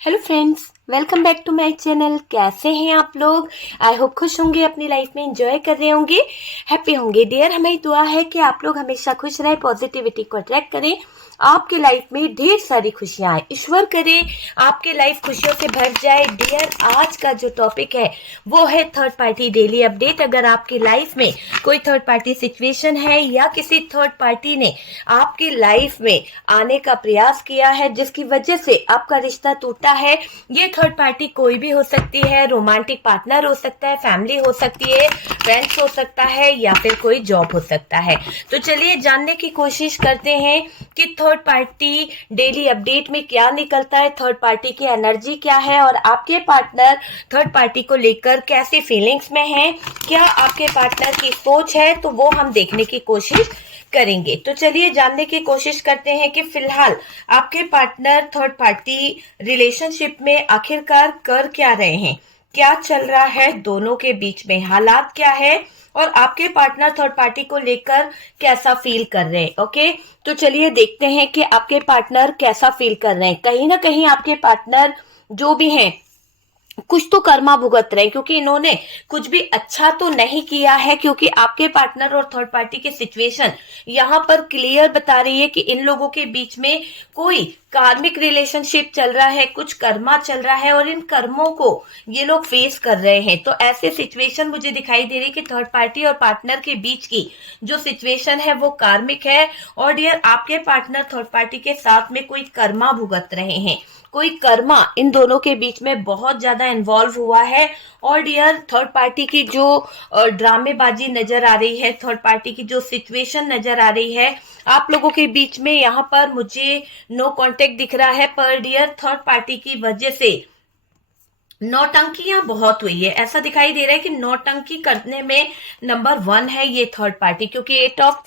Hello friends, welcome back to my channel. कैसे हैं आप लोग? आई होप खुश होंगे, अपनी लाइफ में एंजॉय कर रहे होंगे, हैप्पी होंगे। डियर, हमारी दुआ है कि आप लोग हमेशा खुश रहे, पॉजिटिविटी को अट्रैक्ट करें, आपके लाइफ में ढेर सारी खुशियां आए। ईश्वर करे आपके लाइफ खुशियों से भर जाए। डियर, आज का जो टॉपिक है वो है थर्ड पार्टी डेली अपडेट। अगर आपकी लाइफ में कोई थर्ड पार्टी सिचुएशन है या किसी थर्ड पार्टी ने आपकी लाइफ में आने का प्रयास किया है जिसकी वजह से आपका रिश्ता टूटा है, ये थर्ड पार्टी कोई भी हो सकती है। रोमांटिक पार्टनर हो सकता है, फैमिली हो सकती है, फ्रेंड्स हो सकता है, या फिर कोई जॉब हो सकता है। तो चलिए जानने की कोशिश करते हैं कि थर्ड पार्टी डेली अपडेट में क्या निकलता है, थर्ड पार्टी की एनर्जी क्या है और आपके पार्टनर थर्ड पार्टी को लेकर कैसी फीलिंग्स में है, क्या आपके पार्टनर की सोच है, तो वो हम देखने की कोशिश करेंगे। तो चलिए जानने की कोशिश करते हैं कि फिलहाल आपके पार्टनर थर्ड पार्टी रिलेशनशिप में आखिरकार कर क्या रहे हैं, क्या चल रहा है दोनों के बीच में, हालात क्या है और आपके पार्टनर थर्ड पार्टी को लेकर कैसा फील कर रहे हैं। ओके, तो चलिए देखते हैं कि आपके पार्टनर कैसा फील कर रहे हैं। कहीं ना कहीं आपके पार्टनर जो भी हैं कुछ तो कर्मा भुगत रहे हैं, क्योंकि इन्होंने कुछ भी अच्छा तो नहीं किया है, क्योंकि आपके पार्टनर और थर्ड पार्टी की सिचुएशन यहाँ पर क्लियर बता रही है कि इन लोगों के बीच में कोई कार्मिक रिलेशनशिप चल रहा है, कुछ कर्मा चल रहा है और इन कर्मों को ये लोग फेस कर रहे हैं। तो ऐसे सिचुएशन मुझे दिखाई दे रही है कि थर्ड पार्टी और पार्टनर के बीच की जो सिचुएशन है वो कार्मिक है। और डियर, आपके पार्टनर थर्ड पार्टी के साथ में कोई कर्मा भुगत रहे हैं, कोई कर्मा इन दोनों के बीच में बहुत ज्यादा इन्वॉल्व हुआ है। और डियर, थर्ड पार्टी की जो ड्रामेबाजी नजर आ रही है, थर्ड पार्टी की जो सिचुएशन नजर आ रही है आप लोगों के बीच में, यहाँ पर मुझे नो कांटेक्ट दिख रहा है। पर डियर, थर्ड पार्टी की वजह से नौटंकियां बहुत हुई है। ऐसा दिखाई दे रहा है कि नौटंकी करने में नंबर 1 है ये थर्ड पार्टी, क्योंकि 8 ऑफ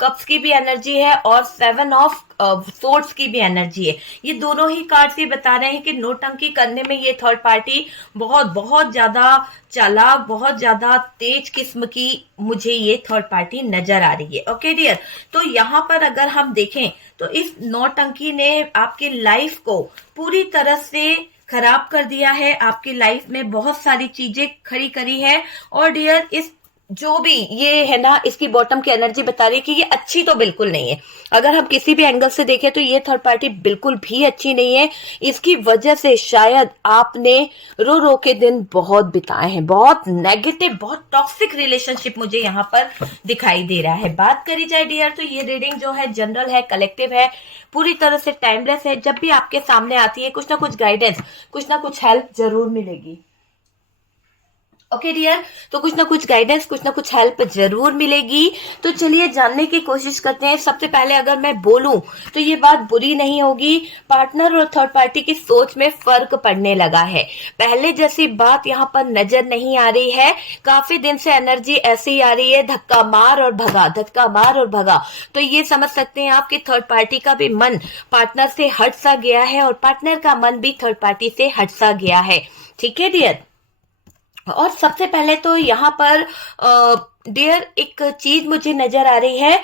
कप्स की भी एनर्जी है और 7 ऑफ सोर्ड्स की भी एनर्जी है। ये दोनों ही कार्ड्स ये बता रहे हैं कि नौटंकी करने में ये थर्ड पार्टी बहुत बहुत ज्यादा चालाक, बहुत ज्यादा तेज किस्म की मुझे ये थर्ड पार्टी नजर आ रही है। ओके डियर, तो यहाँ पर अगर हम देखें तो इस नौटंकी ने आपकी लाइफ को पूरी तरह से खराब कर दिया है, आपकी लाइफ में बहुत सारी चीजें खड़ी करी है। और डियर, इस जो भी ये है ना, इसकी बॉटम की एनर्जी बता रही है कि ये अच्छी तो बिल्कुल नहीं है। अगर हम किसी भी एंगल से देखें तो ये थर्ड पार्टी बिल्कुल भी अच्छी नहीं है। इसकी वजह से शायद आपने रो रो के दिन बहुत बिताए हैं, बहुत नेगेटिव, बहुत टॉक्सिक रिलेशनशिप मुझे यहाँ पर दिखाई दे रहा है। बात करी जाए डियर, तो ये रीडिंग जो है जनरल है, कलेक्टिव है, पूरी तरह से टाइमलेस है। जब भी आपके सामने आती है कुछ ना कुछ गाइडेंस, कुछ ना कुछ हेल्प जरूर मिलेगी। ओके डियर, तो कुछ ना कुछ गाइडेंस, कुछ ना कुछ हेल्प जरूर मिलेगी। तो चलिए जानने की कोशिश करते हैं। सबसे पहले अगर मैं बोलूं तो ये बात बुरी नहीं होगी, पार्टनर और थर्ड पार्टी की सोच में फर्क पड़ने लगा है। पहले जैसी बात यहाँ पर नजर नहीं आ रही है। काफी दिन से एनर्जी ऐसे ही आ रही है, धक्का मार और भगा, धक्का मार और भगा। तो ये समझ सकते हैं आप कि थर्ड पार्टी का भी मन पार्टनर से हट सा गया है और पार्टनर का मन भी थर्ड पार्टी से हट सा गया है। ठीक है डियर, और सबसे पहले तो यहाँ पर डियर एक चीज मुझे नजर आ रही है,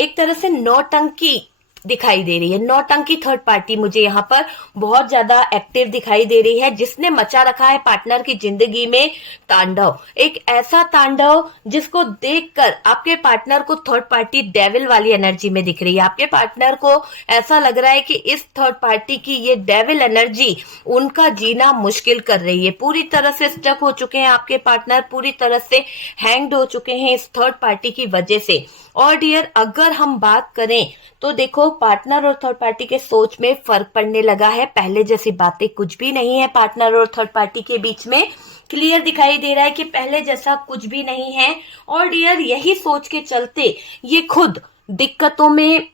एक तरह से नौटंकी दिखाई दे रही है। नौटंकी थर्ड पार्टी मुझे यहाँ पर बहुत ज्यादा एक्टिव दिखाई दे रही है, जिसने मचा रखा है पार्टनर की जिंदगी में तांडव। एक ऐसा तांडव जिसको देखकर आपके पार्टनर को थर्ड पार्टी डेविल वाली एनर्जी में दिख रही है। आपके पार्टनर को ऐसा लग रहा है कि इस थर्ड पार्टी की ये डेविल एनर्जी उनका जीना मुश्किल कर रही है। पूरी तरह से स्टक हो चुके हैं आपके पार्टनर, पूरी तरह से हैंग्ड हो चुके हैं इस थर्ड पार्टी की वजह से। और डियर, अगर हम बात करें तो देखो, पार्टनर और थर्ड पार्टी के सोच में फर्क पड़ने लगा है। पहले जैसी बातें कुछ भी नहीं है पार्टनर और थर्ड पार्टी के बीच में। क्लियर दिखाई दे रहा है कि पहले जैसा कुछ भी नहीं है। और डियर, यही सोच के चलते ये खुद दिक्कतों में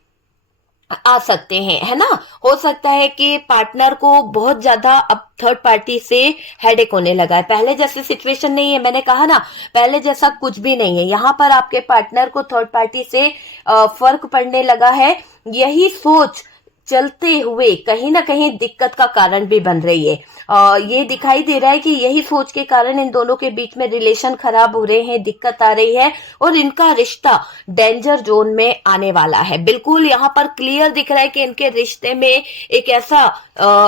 आ सकते हैं, है ना। हो सकता है कि पार्टनर को बहुत ज्यादा अब थर्ड पार्टी से हेडेक होने लगा है। पहले जैसी सिचुएशन नहीं है, मैंने कहा ना, पहले जैसा कुछ भी नहीं है। यहाँ पर आपके पार्टनर को थर्ड पार्टी से फर्क पड़ने लगा है। यही सोच चलते हुए कहीं ना कहीं दिक्कत का कारण भी बन रही है। ये दिखाई दे रहा है कि यही सोच के कारण इन दोनों के बीच में रिलेशन खराब हो रहे हैं, दिक्कत आ रही है और इनका रिश्ता डेंजर जोन में आने वाला है। बिल्कुल यहाँ पर क्लियर दिख रहा है कि इनके रिश्ते में एक ऐसा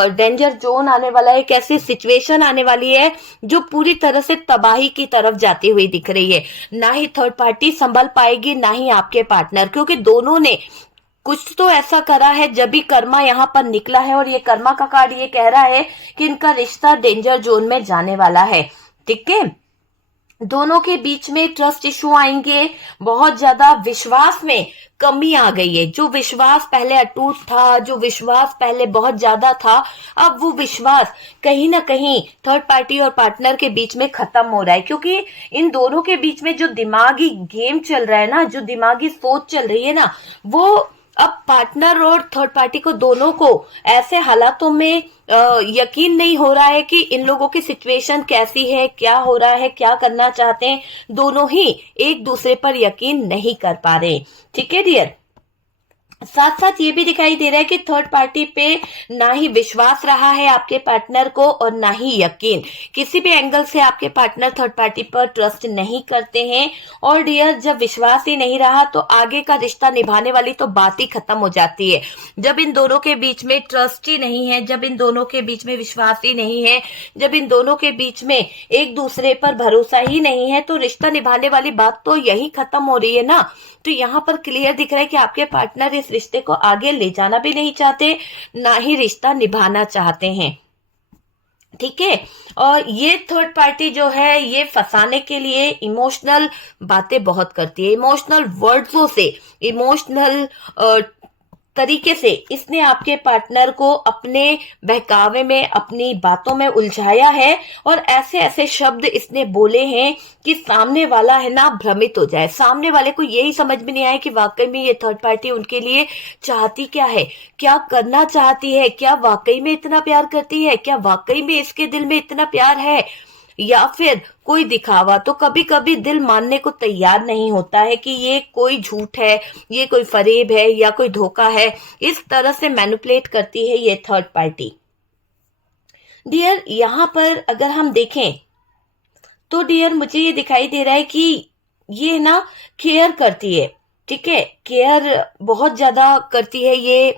डेंजर जोन आने वाला है, एक ऐसी सिचुएशन आने वाली है जो पूरी तरह से तबाही की तरफ जाती हुई दिख रही है। ना ही थर्ड पार्टी संभल पाएगी, ना ही आपके पार्टनर, क्योंकि दोनों ने कुछ तो ऐसा करा है जब भी कर्मा यहाँ पर निकला है। और ये कर्मा का कार्ड ये कह रहा है कि इनका रिश्ता डेंजर जोन में जाने वाला है। ठीक है, दोनों के बीच में ट्रस्ट इशू आएंगे, बहुत ज्यादा विश्वास में कमी आ गई है। जो विश्वास पहले अटूट था, जो विश्वास पहले बहुत ज्यादा था, अब वो विश्वास कहीं ना कहीं थर्ड पार्टी और पार्टनर के बीच में खत्म हो रहा है। क्योंकि इन दोनों के बीच में जो दिमागी गेम चल रहा है ना, जो दिमागी सोच चल रही है ना, वो अब पार्टनर और थर्ड पार्टी को दोनों को ऐसे हालातों में यकीन नहीं हो रहा है कि इन लोगों की सिचुएशन कैसी है, क्या हो रहा है, क्या करना चाहते हैं। दोनों ही एक दूसरे पर यकीन नहीं कर पा रहे। ठीक है डियर, साथ साथ ये भी दिखाई दे रहा है कि थर्ड पार्टी पे ना ही विश्वास रहा है आपके पार्टनर को और ना ही यकीन। किसी भी एंगल से आपके पार्टनर थर्ड पार्टी पर ट्रस्ट नहीं करते हैं। और डियर, जब विश्वास ही नहीं रहा तो आगे का रिश्ता निभाने वाली तो बात ही खत्म हो जाती है। जब इन दोनों के बीच में ट्रस्ट ही नहीं है, जब इन दोनों के बीच में विश्वास ही नहीं है, जब इन दोनों के बीच में एक दूसरे पर भरोसा ही नहीं है, तो रिश्ता निभाने वाली बात तो यही खत्म हो रही है ना। तो यहाँ पर क्लियर दिख रहा है कि आपके पार्टनर इस रिश्ते को आगे ले जाना भी नहीं चाहते, ना ही रिश्ता निभाना चाहते हैं। ठीक है, और ये थर्ड पार्टी जो है ये फंसाने के लिए इमोशनल बातें बहुत करती है, इमोशनल वर्ड्सों से, इमोशनल तरीके से इसने आपके पार्टनर को अपने बहकावे में, अपनी बातों में उलझाया है। और ऐसे ऐसे शब्द इसने बोले हैं कि सामने वाला है ना भ्रमित हो जाए। सामने वाले को यही समझ में नहीं आया कि वाकई में ये थर्ड पार्टी उनके लिए चाहती क्या है, क्या करना चाहती है, क्या वाकई में इतना प्यार करती है, क्या वाकई में इसके दिल में इतना प्यार है, या फिर कोई दिखावा। तो कभी कभी दिल मानने को तैयार नहीं होता है कि ये कोई झूठ है, ये कोई फरेब है या कोई धोखा है। इस तरह से मैनिपुलेट करती है ये थर्ड पार्टी। डियर, यहां पर अगर हम देखें तो डियर मुझे ये दिखाई दे रहा है कि ये ना केयर करती है। ठीक है, केयर बहुत ज्यादा करती है ये,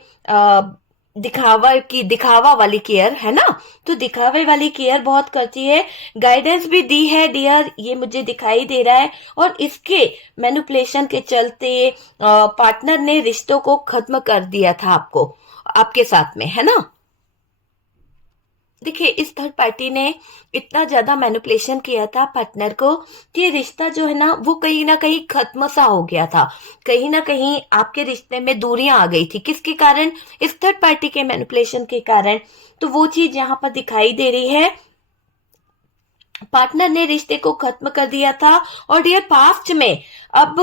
दिखावा वाली केयर है ना। तो दिखावे वाली केयर बहुत करती है, गाइडेंस भी दी है डियर, ये मुझे दिखाई दे रहा है। और इसके मैनिपुलेशन के चलते पार्टनर ने रिश्तों को खत्म कर दिया था आपको, आपके साथ में, है ना। देखिए, इस थर्ड पार्टी ने इतना ज्यादा मैनिपुलेशन किया था पार्टनर को कि ये रिश्ता जो है ना वो कहीं ना कहीं खत्म सा हो गया था। कहीं ना कहीं आपके रिश्ते में दूरियां आ गई थी। किसके कारण? इस थर्ड पार्टी के मैनिपुलेशन के कारण। तो वो चीज यहाँ पर दिखाई दे रही है, पार्टनर ने रिश्ते को खत्म कर दिया था। और डियर, पास्ट में अब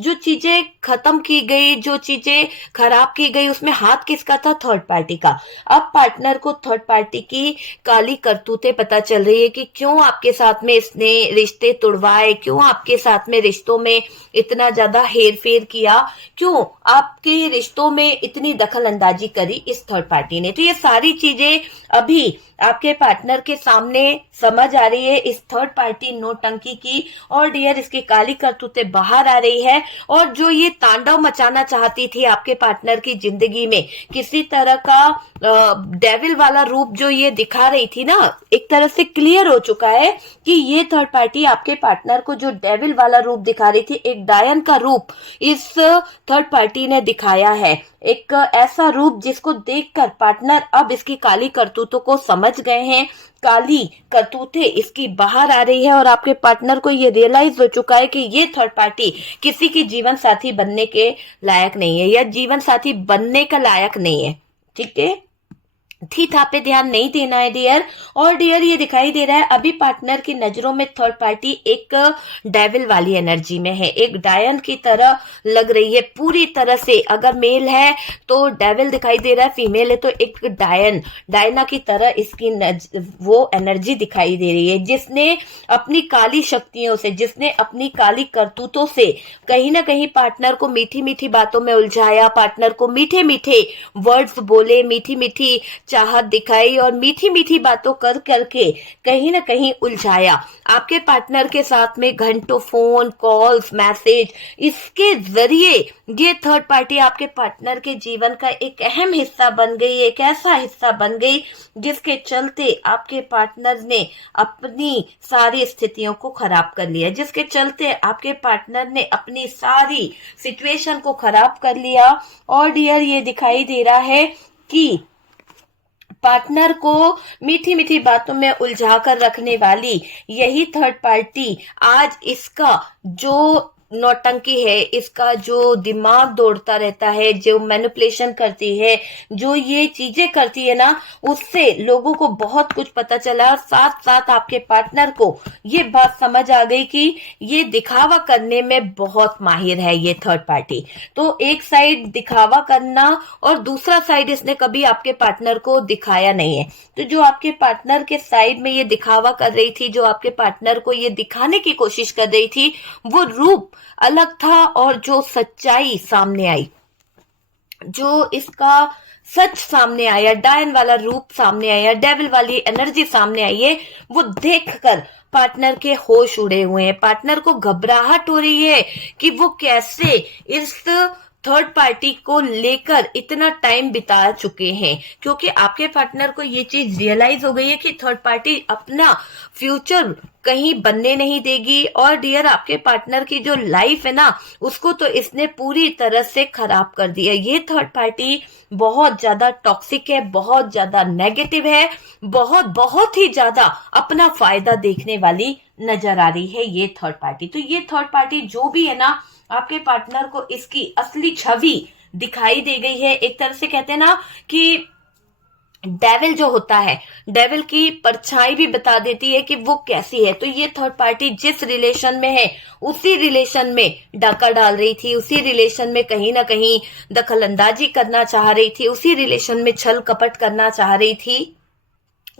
जो चीजें खत्म की गई, जो चीजें खराब की गई, उसमें हाथ किसका था? थर्ड पार्टी का। अब पार्टनर को थर्ड पार्टी की काली करतूतें पता चल रही है कि क्यों आपके साथ में इसने रिश्ते तुड़वाए, क्यों आपके साथ में रिश्तों में इतना ज्यादा हेर फेर किया, क्यों आपके रिश्तों में इतनी दखल अंदाजी करी इस थर्ड पार्टी ने। तो ये सारी चीजें अभी आपके पार्टनर के सामने समझ आ रही है इस थर्ड पार्टी नौटंकी की। और डियर, इसकी काली करतूतें बाहर आ रही है। और जो ये तांडव मचाना चाहती थी आपके पार्टनर की जिंदगी में, किसी तरह का डेविल वाला रूप जो ये दिखा रही थी ना, एक तरह से क्लियर हो चुका है कि ये थर्ड पार्टी आपके पार्टनर को जो डेविल वाला रूप दिखा रही थी, एक डायन का रूप इस थर्ड पार्टी ने दिखाया है। एक ऐसा रूप जिसको देखकर पार्टनर अब इसकी काली करतूतों को समझ गए हैं। काली करतूतें इसकी बाहर आ रही है और आपके पार्टनर को ये रियलाइज हो चुका है कि ये थर्ड पार्टी किसी की जीवन साथी बनने के लायक नहीं है, या जीवन साथी बनने का लायक नहीं है। ठीक है, थी था पे ध्यान नहीं देना है डियर। और डियर ये दिखाई दे रहा है अभी पार्टनर की नजरों में थर्ड पार्टी एक डेविल वाली एनर्जी में है, एक डायन की तरह लग रही है पूरी तरह से। अगर मेल है तो डेविल दिखाई दे रहा है, फीमेल है तो एक डायना की तरह इसकी वो एनर्जी दिखाई दे रही है, जिसने अपनी काली शक्तियों से, जिसने अपनी काली करतूतों से कहीं ना कहीं पार्टनर को मीठी मीठी बातों में उलझाया, पार्टनर को मीठे मीठे वर्ड्स बोले, मीठी मीठी चाहत दिखाई और मीठी मीठी बातों कर करके कहीं ना कहीं उलझाया। आपके पार्टनर के साथ में घंटों फोन कॉल्स मैसेज, इसके जरिए ये थर्ड पार्टी आपके पार्टनर के जीवन का एक अहम हिस्सा बन गई, एक ऐसा हिस्सा बन गई जिसके चलते आपके पार्टनर ने अपनी सारी स्थितियों को खराब कर लिया, जिसके चलते आपके पार्टनर ने अपनी सारी सिचुएशन को खराब कर लिया। और डियर ये दिखाई दे रहा है कि पार्टनर को मीठी मीठी बातों में उलझा कर रखने वाली यही थर्ड पार्टी आज इसका जो नौटंकी है, इसका जो दिमाग दौड़ता रहता है, जो मैनिपुलेशन करती है, जो ये चीजें करती है ना, उससे लोगों को बहुत कुछ पता चला। साथ साथ आपके पार्टनर को ये बात समझ आ गई कि ये दिखावा करने में बहुत माहिर है ये थर्ड पार्टी। तो एक साइड दिखावा करना और दूसरा साइड इसने कभी आपके पार्टनर को दिखाया नहीं है। तो जो आपके पार्टनर के साइड में ये दिखावा कर रही थी, जो आपके पार्टनर को ये दिखाने की कोशिश कर रही थी, वो रूप अलग था और जो सच्चाई सामने आई, जो इसका सच सामने आया, डायन वाला रूप सामने आया, डेविल वाली एनर्जी सामने आई है, वो देखकर पार्टनर के होश उड़े हुए हैं। पार्टनर को घबराहट हो रही है कि वो कैसे इस थर्ड पार्टी को लेकर इतना टाइम बिता चुके हैं, क्योंकि आपके पार्टनर को ये चीज रियलाइज हो गई है कि थर्ड पार्टी अपना फ्यूचर कहीं बनने नहीं देगी। और डियर आपके पार्टनर की जो लाइफ है ना, उसको तो इसने पूरी तरह से खराब कर दिया। ये थर्ड पार्टी बहुत ज्यादा टॉक्सिक है, बहुत ज्यादा नेगेटिव है, बहुत बहुत ही ज्यादा अपना फायदा देखने वाली नजर आ रही है ये थर्ड पार्टी। तो ये थर्ड पार्टी जो भी है ना, आपके पार्टनर को इसकी असली छवि दिखाई दे गई है। एक तरह से कहते हैं ना कि डेविल जो होता है, डेविल की परछाई भी बता देती है कि वो कैसी है। तो ये थर्ड पार्टी जिस रिलेशन में है उसी रिलेशन में डाका डाल रही थी, उसी रिलेशन में कहीं ना कहीं दखल अंदाजी करना चाह रही थी, उसी रिलेशन में छल कपट करना चाह रही थी।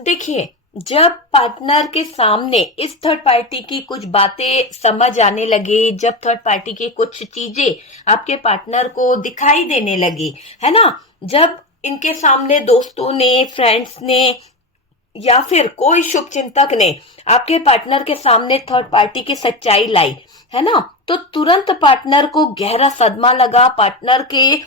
देखिए, जब पार्टनर के सामने इस थर्ड पार्टी की कुछ बातें समझ आने लगी, जब थर्ड पार्टी की कुछ चीजें आपके पार्टनर को दिखाई देने लगी, है ना, जब इनके सामने दोस्तों ने, फ्रेंड्स ने या फिर कोई शुभ चिंतक ने आपके पार्टनर के सामने थर्ड पार्टी की सच्चाई लाई, है ना, तो तुरंत पार्टनर को गहरा सदमा लगा, पार्टनर के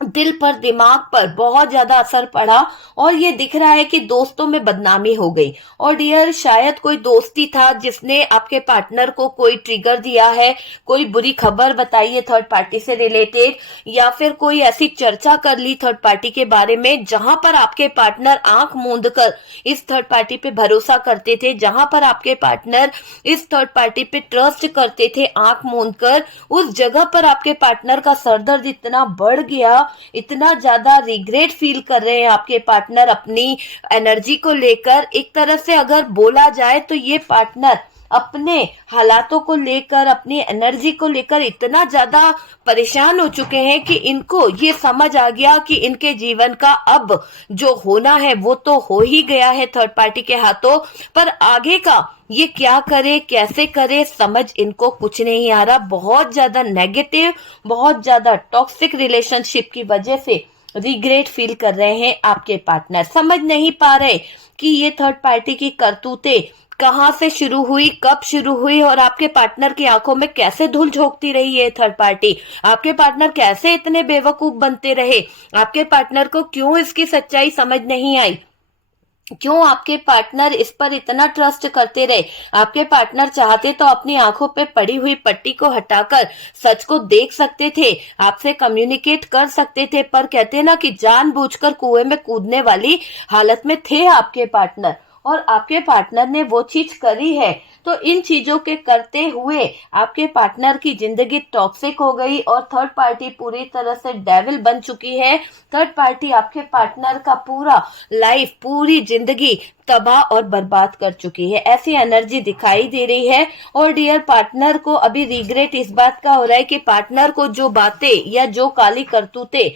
दिल पर, दिमाग पर बहुत ज्यादा असर पड़ा और ये दिख रहा है कि दोस्तों में बदनामी हो गई। और डियर शायद कोई दोस्ती था जिसने आपके पार्टनर को कोई ट्रिगर दिया है, कोई बुरी खबर बताई है थर्ड पार्टी से रिलेटेड, या फिर कोई ऐसी चर्चा कर ली थर्ड पार्टी के बारे में जहां पर आपके पार्टनर आंख मूंद कर इस थर्ड पार्टी पे भरोसा करते थे, जहां पर आपके पार्टनर इस थर्ड पार्टी पे ट्रस्ट करते थे आंख मूंद कर, उस जगह पर आपके पार्टनर का सरदर्द इतना बढ़ गया, इतना ज्यादा रिग्रेट फील कर रहे हैं आपके पार्टनर अपनी एनर्जी को लेकर। एक तरह से अगर बोला जाए तो ये पार्टनर अपने हालातों को लेकर, अपनी एनर्जी को लेकर इतना ज्यादा परेशान हो चुके हैं कि इनको ये समझ आ गया कि इनके जीवन का अब जो होना है वो तो हो ही गया है थर्ड पार्टी के हाथों, पर आगे का ये क्या करे, कैसे करे, समझ इनको कुछ नहीं आ रहा। बहुत ज्यादा नेगेटिव, बहुत ज्यादा टॉक्सिक रिलेशनशिप की वजह से रिग्रेट फील कर रहे हैं आपके पार्टनर। समझ नहीं पा रहे कि ये थर्ड पार्टी की करतूतें कहां से शुरू हुई, कब शुरू हुई और आपके पार्टनर की आंखों में कैसे धूल झोंकती रही है थर्ड पार्टी। आपके पार्टनर कैसे इतने बेवकूफ बनते रहे, आपके पार्टनर को क्यों इसकी सच्चाई समझ नहीं आई, क्यों आपके पार्टनर इस पर इतना ट्रस्ट करते रहे। आपके पार्टनर चाहते तो अपनी आंखों पे पड़ी हुई पट्टी को हटाकर सच को देख सकते थे, आपसे कम्युनिकेट कर सकते थे, पर कहते हैं ना कि जानबूझकर कुएं में कूदने वाली हालत में थे आपके पार्टनर, और आपके पार्टनर ने वो चीज करी है तो इन चीजों के करते हुए आपके पार्टनर की जिंदगी टॉक्सिक हो गई और थर्ड पार्टी पूरी तरह से डेविल बन चुकी है। थर्ड पार्टी आपके पार्टनर का पूरा लाइफ, पूरी जिंदगी तबाह और बर्बाद कर चुकी है, ऐसी एनर्जी दिखाई दे रही है। और डियर पार्टनर को अभी रिग्रेट इस बात का हो रहा है कि पार्टनर को जो बातें या जो काली करतूतें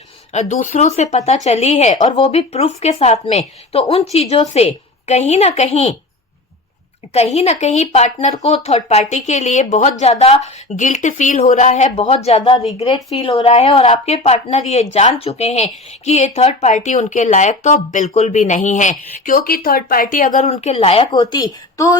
दूसरों से पता चली है और वो भी प्रूफ के साथ में, तो उन चीजों से कहीं ना कहीं पार्टनर को थर्ड पार्टी के लिए बहुत ज्यादा गिल्ट फील हो रहा है, बहुत ज्यादा रिग्रेट फील हो रहा है। और आपके पार्टनर ये जान चुके हैं कि ये थर्ड पार्टी उनके लायक तो बिल्कुल भी नहीं है, क्योंकि थर्ड पार्टी अगर उनके लायक होती तो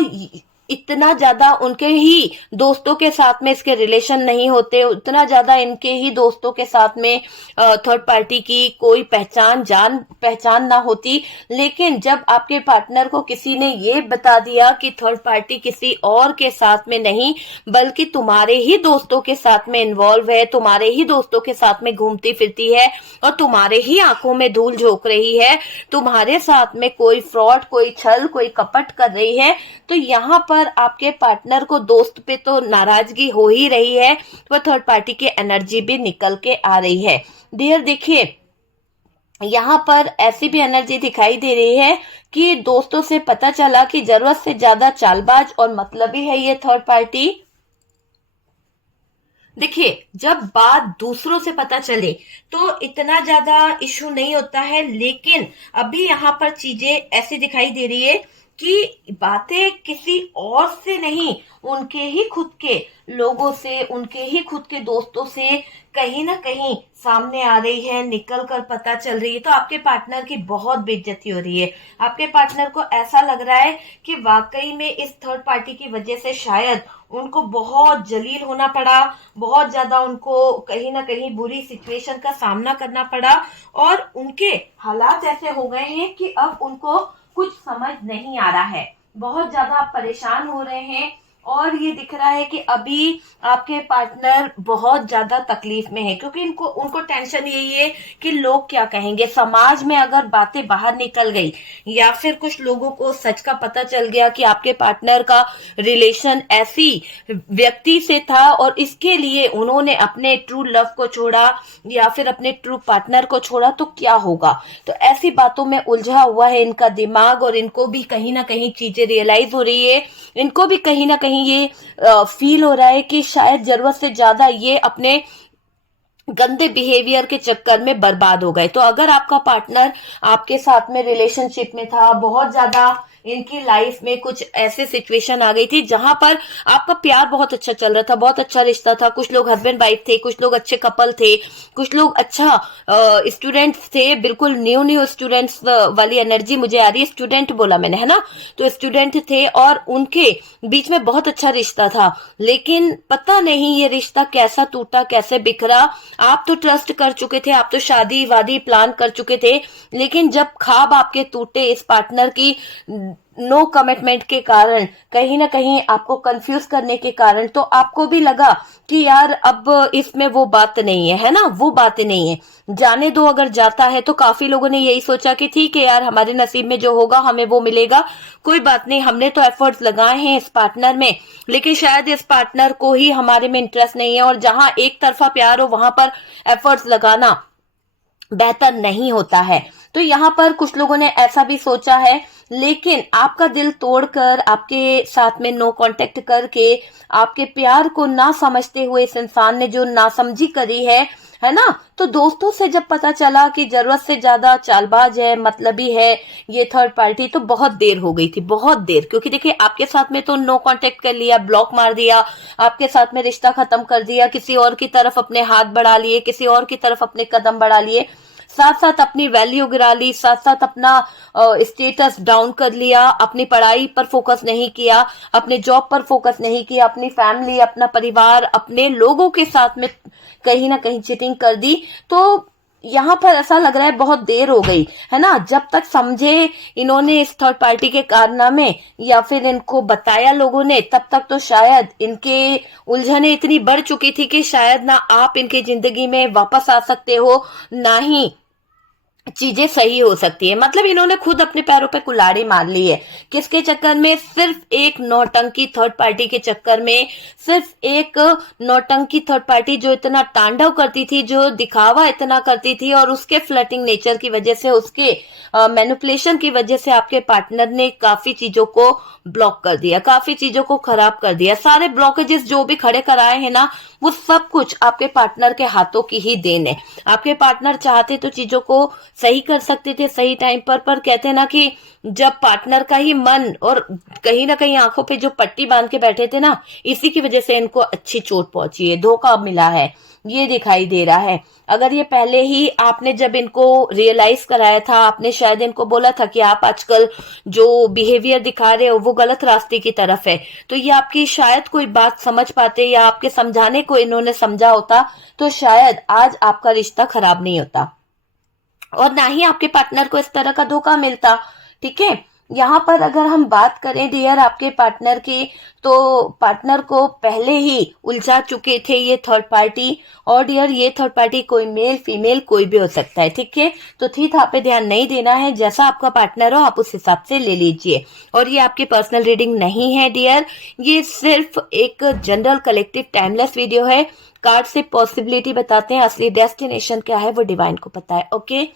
इतना ज्यादा उनके ही दोस्तों के साथ में इसके रिलेशन नहीं होते, उतना ज्यादा इनके ही दोस्तों के साथ में थर्ड पार्टी की कोई पहचान ना होती। लेकिन जब आपके पार्टनर को किसी ने ये बता दिया कि थर्ड पार्टी किसी और के साथ में नहीं बल्कि तुम्हारे ही दोस्तों के साथ में इन्वॉल्व है, तुम्हारे ही दोस्तों के साथ में घूमती फिरती है और तुम्हारे ही आंखों में धूल झोंक रही है, तुम्हारे साथ में कोई फ्रॉड, कोई छल, कोई कपट कर रही है, तो यहाँ पर आपके पार्टनर को दोस्त पे तो नाराजगी हो ही रही है, वह थर्ड पार्टी की एनर्जी भी निकल के आ रही है। डियर देखिए, यहाँ पर ऐसी भी एनर्जी दिखाई दे रही है कि दोस्तों से पता चला कि जरूरत से ज्यादा चालबाज और मतलबी है ये थर्ड पार्टी। देखिए, जब बात दूसरों से पता चले तो इतना ज्यादा इशू नहीं होता है, लेकिन अभी यहाँ पर चीजें ऐसी दिखाई दे रही है कि बातें किसी और से नहीं, उनके ही खुद के लोगों से, उनके ही खुद के दोस्तों से कहीं ना कहीं सामने आ रही है, निकल कर पता चल रही है। तो आपके पार्टनर की बहुत बेइज्जती हो रही है। आपके पार्टनर को ऐसा लग रहा है कि वाकई में इस थर्ड पार्टी की वजह से शायद उनको बहुत जलील होना पड़ा, बहुत ज्यादा उनको कहीं ना कहीं बुरी सिचुएशन का सामना करना पड़ा और उनके हालात ऐसे हो गए हैं कि अब उनको कुछ समझ नहीं आ रहा है, बहुत ज्यादा आप परेशान हो रहे हैं। और ये दिख रहा है कि अभी आपके पार्टनर बहुत ज्यादा तकलीफ में है, क्योंकि उनको टेंशन यही है कि लोग क्या कहेंगे। समाज में अगर बातें बाहर निकल गई या फिर कुछ लोगों को सच का पता चल गया कि आपके पार्टनर का रिलेशन ऐसी व्यक्ति से था और इसके लिए उन्होंने अपने ट्रू लव को छोड़ा या फिर अपने ट्रू पार्टनर को छोड़ा, तो क्या होगा। तो ऐसी बातों में उलझा हुआ है इनका दिमाग और इनको भी कहीं ना कहीं चीजें रियलाइज हो रही है, इनको भी कहीं ना कहीं ये फील हो रहा है कि शायद जरूरत से ज्यादा ये अपने गंदे बिहेवियर के चक्कर में बर्बाद हो गए। तो अगर आपका पार्टनर आपके साथ में रिलेशनशिप में था, बहुत ज्यादा इनकी लाइफ में कुछ ऐसे सिचुएशन आ गई थी जहां पर आपका प्यार बहुत अच्छा चल रहा था, बहुत अच्छा रिश्ता था, कुछ लोग हस्बैंड वाइफ थे, कुछ लोग अच्छे कपल थे, कुछ लोग अच्छा स्टूडेंट्स थे, बिल्कुल न्यू स्टूडेंट्स वाली एनर्जी मुझे आ रही है, स्टूडेंट बोला मैंने, है ना। तो स्टूडेंट थे और उनके बीच में बहुत अच्छा रिश्ता था, लेकिन पता नहीं ये रिश्ता कैसा टूटा, कैसे बिखरा। आप तो ट्रस्ट कर चुके थे, आप तो शादी वादी प्लान कर चुके थे, लेकिन जब ख्वाब आपके टूटे इस पार्टनर की नो कमिटमेंट के कारण, कहीं ना कहीं आपको कंफ्यूज करने के कारण, तो आपको भी लगा कि यार अब इसमें वो बात नहीं है ना, वो बात नहीं है, जाने दो। अगर जाता है तो काफी लोगों ने यही सोचा कि ठीक है यार, हमारे नसीब में जो होगा हमें वो मिलेगा, कोई बात नहीं, हमने तो एफर्ट्स लगाए हैं इस पार्टनर में, लेकिन शायद इस पार्टनर को ही हमारे में इंटरेस्ट नहीं है। और जहां एक तरफा प्यार हो वहां पर एफर्ट्स लगाना बेहतर नहीं होता है। तो यहाँ पर कुछ लोगों ने ऐसा भी सोचा है, लेकिन आपका दिल तोड़कर, आपके साथ में नो कांटेक्ट करके, आपके प्यार को ना समझते हुए इस इंसान ने जो नासमझी करी है ना। तो दोस्तों से जब पता चला कि जरूरत से ज्यादा चालबाज है, मतलबी है ये थर्ड पार्टी, तो बहुत देर हो गई थी, बहुत देर। क्योंकि देखिए, आपके साथ में तो नो कांटेक्ट कर लिया, ब्लॉक मार दिया, आपके साथ में रिश्ता खत्म कर दिया, किसी और की तरफ अपने हाथ बढ़ा लिए, किसी और की तरफ अपने कदम बढ़ा लिए, साथ साथ अपनी वैल्यू गिरा ली, साथ साथ अपना स्टेटस डाउन कर लिया, अपनी पढ़ाई पर फोकस नहीं किया, अपने जॉब पर फोकस नहीं किया, अपनी फैमिली, अपना परिवार, अपने लोगों के साथ में कहीं ना कहीं चीटिंग कर दी। तो यहाँ पर ऐसा लग रहा है बहुत देर हो गई है ना। जब तक समझे इन्होंने इस थर्ड पार्टी के कारनामे या फिर इनको बताया लोगों ने, तब तक तो शायद इनके उलझने इतनी बढ़ चुकी थी कि शायद ना आप इनकी जिंदगी में वापस आ सकते हो, ना ही चीजें सही हो सकती है। मतलब इन्होंने खुद अपने पैरों पे कुल्हाड़ी मार ली है। किसके चक्कर में? सिर्फ एक नौटंकी थर्ड पार्टी के चक्कर में। सिर्फ एक नौटंकी थर्ड पार्टी जो इतना तांडव करती थी, जो दिखावा इतना करती थी, और उसके फ्लर्टिंग नेचर की वजह से, उसके मैनिपुलेशन की वजह से आपके पार्टनर ने काफी चीजों को ब्लॉक कर दिया, काफी चीजों को खराब कर दिया। सारे ब्लॉकेजेस जो भी खड़े कराए हैं ना, वो सब कुछ आपके पार्टनर के हाथों की ही देन है। आपके पार्टनर चाहते तो चीजों को सही कर सकते थे सही टाइम पर कहते हैं ना कि जब पार्टनर का ही मन, और कहीं ना कहीं आंखों पे जो पट्टी बांध के बैठे थे ना, इसी की वजह से इनको अच्छी चोट पहुंची है, धोखा मिला है, ये दिखाई दे रहा है। अगर ये पहले ही आपने जब इनको रियलाइज कराया था, आपने शायद इनको बोला था कि आप आजकल जो बिहेवियर दिखा रहे हो वो गलत रास्ते की तरफ है, तो ये आपकी शायद कोई बात समझ पाते, या आपके समझाने को इन्होंने समझा होता, तो शायद आज आपका रिश्ता खराब नहीं होता, और ना ही आपके पार्टनर को इस तरह का धोखा मिलता। ठीक है। यहाँ पर अगर हम बात करें डियर आपके पार्टनर की, तो पार्टनर को पहले ही उलझा चुके थे ये थर्ड पार्टी। और डियर ये थर्ड पार्टी कोई मेल फीमेल कोई भी हो सकता है। ठीक है। तो थी था पे ध्यान नहीं देना है, जैसा आपका पार्टनर हो आप उस हिसाब से ले लीजिए। और ये आपकी पर्सनल रीडिंग नहीं है डियर, ये सिर्फ एक जनरल कलेक्टिव टाइमलेस वीडियो है। कार्ड से पॉसिबिलिटी बताते हैं, असली डेस्टिनेशन क्या है वो डिवाइन को पता है। ओके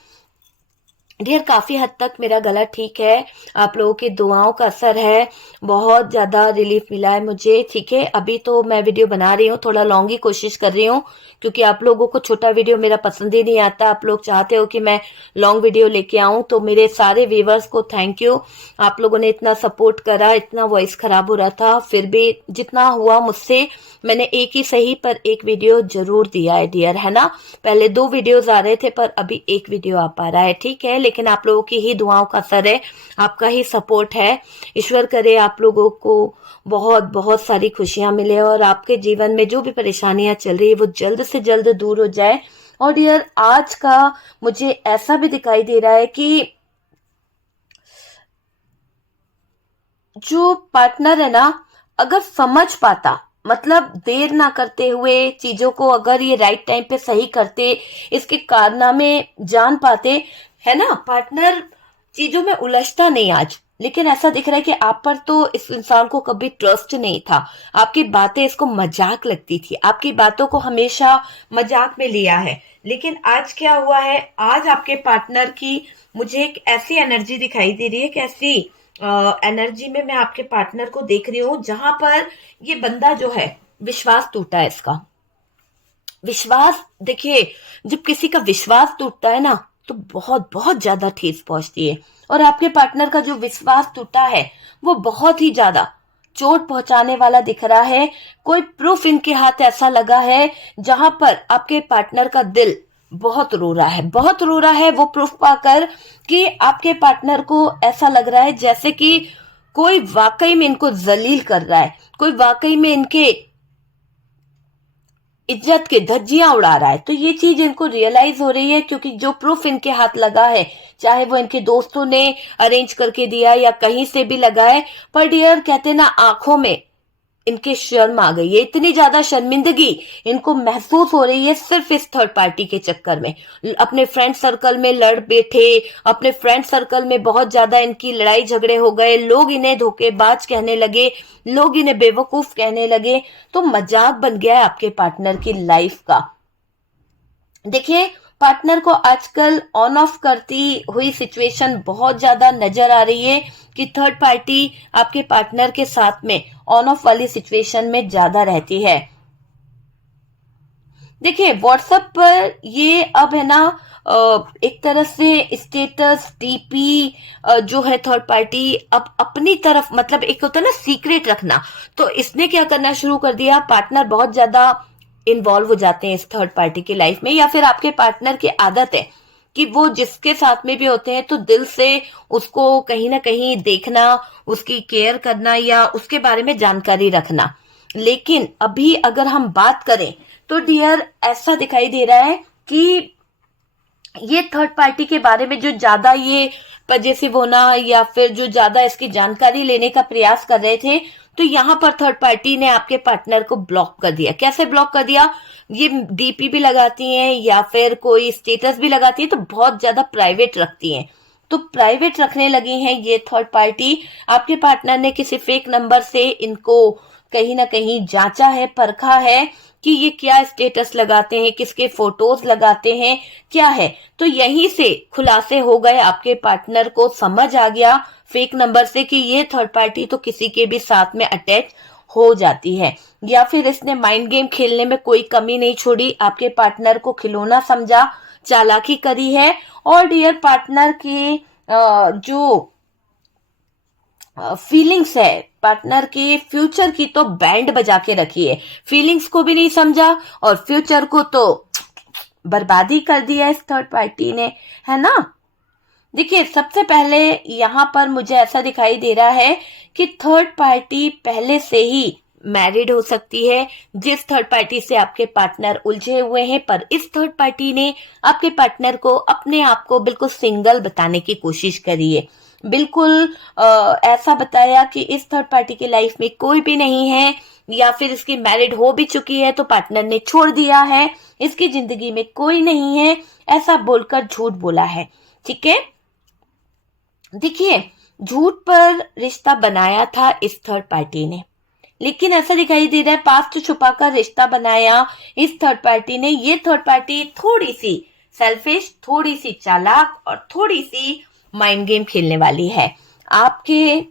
डियर, काफी हद तक मेरा गला ठीक है, आप लोगों की दुआओं का असर है, बहुत ज्यादा रिलीफ मिला है मुझे। ठीक है। अभी तो मैं वीडियो बना रही हूँ, थोड़ा लॉन्ग ही कोशिश कर रही हूँ, क्योंकि आप लोगों को छोटा वीडियो मेरा पसंद ही नहीं आता। आप लोग चाहते हो कि मैं लॉन्ग वीडियो लेके आऊं, तो मेरे सारे व्यूवर्स को थैंक यू। आप लोगों ने इतना सपोर्ट करा, इतना वॉइस खराब हो रहा था, फिर भी जितना हुआ मुझसे, मैंने एक ही सही पर एक वीडियो जरूर दिया है डियर, है ना। पहले 2 वीडियोस आ रहे थे, पर अभी एक वीडियो आ पा रहा है। ठीक है। लेकिन आप लोगों की ही दुआओं का असर है, आपका ही सपोर्ट है। ईश्वर करे आप लोगों को बहुत बहुत सारी खुशियां मिले, और आपके जीवन में जो भी परेशानियां चल रही है वो जल्द से जल्द दूर हो जाए। और डियर, आज का मुझे ऐसा भी दिखाई दे रहा है कि जो पार्टनर है ना, अगर समझ पाता, मतलब देर ना करते हुए चीजों को अगर ये राइट टाइम पे सही करते, इसके कारनामे जान पाते, है ना, पार्टनर चीजों में उलझता नहीं आज। लेकिन ऐसा दिख रहा है कि आप पर तो इस इंसान को कभी ट्रस्ट नहीं था, आपकी बातें इसको मजाक लगती थी, आपकी बातों को हमेशा मजाक में लिया है। लेकिन आज क्या हुआ है, आज आपके पार्टनर की मुझे एक ऐसी एनर्जी दिखाई दे रही है कि ऐसी एनर्जी में मैं आपके पार्टनर को देख रही हूँ जहां पर ये बंदा जो है, विश्वास टूटा है इसका। विश्वास, देखिए, जब किसी का विश्वास टूटता है ना, तो बहुत बहुत ज्यादा ठेस पहुंचती है। और आपके पार्टनर का जो विश्वास टूटा है वो बहुत ही ज्यादा चोट पहुंचाने वाला दिख रहा है। कोई प्रूफ इनके हाथ ऐसा लगा है जहां पर आपके पार्टनर का दिल बहुत रो रहा है, बहुत रो रहा है, वो प्रूफ पाकर कि आपके पार्टनर को ऐसा लग रहा है जैसे कि कोई वाकई में इनको जलील कर रहा है, कोई वाकई में इनके इज्जत के धज्जियां उड़ा रहा है। तो ये चीज इनको रियलाइज हो रही है, क्योंकि जो प्रूफ इनके हाथ लगा है, चाहे वो इनके दोस्तों ने अरेंज करके दिया या कहीं से भी लगा है, पर डियर कहते ना, आंखों में इनके शर्म आ गई है, इतनी ज्यादा शर्मिंदगी इनको महसूस हो रही है सिर्फ इस थर्ड पार्टी के चक्कर में। अपने फ्रेंड सर्कल में लड़ बैठे, अपने फ्रेंड सर्कल में बहुत ज्यादा इनकी लड़ाई झगड़े हो गए, लोग इन्हें धोखेबाज कहने लगे, लोग इन्हें बेवकूफ कहने लगे, तो मजाक बन गया है आपके पार्टनर की लाइफ का। देखिए, पार्टनर को आजकल ऑन ऑफ करती हुई सिचुएशन बहुत ज्यादा नजर आ रही है कि थर्ड पार्टी आपके पार्टनर के साथ में ऑन ऑफ वाली सिचुएशन में ज्यादा रहती है। देखिए, व्हाट्सएप पर ये अब है ना, एक तरह से स्टेटस डीपी जो है थर्ड पार्टी अब अपनी तरफ, मतलब एक होता है ना सीक्रेट रखना, तो इसने क्या करना शुरू कर दिया, पार्टनर बहुत ज्यादा इन्वॉल्व हो जाते हैं इस थर्ड पार्टी की लाइफ में, या फिर आपके पार्टनर की आदत है कि वो जिसके साथ में भी होते हैं तो दिल से उसको कहीं ना कहीं देखना, उसकी केयर करना या उसके बारे में जानकारी रखना। लेकिन अभी अगर हम बात करें तो डियर, ऐसा दिखाई दे रहा है कि ये थर्ड पार्टी के बारे में जो ज्यादा ये पजेसिव होना, या फिर जो ज्यादा इसकी जानकारी लेने का प्रयास कर रहे थे, तो यहाँ पर थर्ड पार्टी ने आपके पार्टनर को ब्लॉक कर दिया। कैसे ब्लॉक कर दिया? ये डीपी भी लगाती हैं या फिर कोई स्टेटस भी लगाती है तो बहुत ज्यादा प्राइवेट रखती हैं। तो प्राइवेट रखने लगी हैं ये थर्ड पार्टी। आपके पार्टनर ने किसी फेक नंबर से इनको कहीं ना कहीं जांचा है, परखा है कि ये क्या स्टेटस लगाते हैं, किसके फोटोज लगाते हैं, क्या है। तो यहीं से खुलासे हो गए, आपके पार्टनर को समझ आ गया फेक नंबर से कि ये थर्ड पार्टी तो किसी के भी साथ में अटैच हो जाती है, या फिर इसने माइंड गेम खेलने में कोई कमी नहीं छोड़ी, आपके पार्टनर को खिलौना समझा, चालाकी करी है और डियर पार्टनर की जो फीलिंग्स है, पार्टनर के फ्यूचर की तो बैंड बजा के रखी है। फीलिंग्स को भी नहीं समझा और फ्यूचर को तो बर्बादी कर दिया इस थर्ड पार्टी ने, है ना। देखिए, सबसे पहले यहाँ पर मुझे ऐसा दिखाई दे रहा है कि थर्ड पार्टी पहले से ही मैरिड हो सकती है, जिस थर्ड पार्टी से आपके पार्टनर उलझे हुए हैं। पर इस थर्ड पार्टी ने आपके पार्टनर को अपने आप को बिल्कुल सिंगल बताने की कोशिश करी है। बिल्कुल ऐसा बताया कि इस थर्ड पार्टी की लाइफ में कोई भी नहीं है, या फिर इसकी मैरिड हो भी चुकी है तो पार्टनर ने छोड़ दिया है, इसकी जिंदगी में कोई नहीं है, ऐसा बोलकर झूठ बोला है। ठीक है, देखिए, झूठ पर रिश्ता बनाया था इस थर्ड पार्टी ने, लेकिन ऐसा दिखाई दे रहा है पास्ट छुपाकर रिश्ता बनाया इस थर्ड पार्टी ने। ये थर्ड पार्टी थोड़ी सी सेल्फिश, थोड़ी सी चालाक और थोड़ी सी माइंड गेम खेलने वाली है। आपके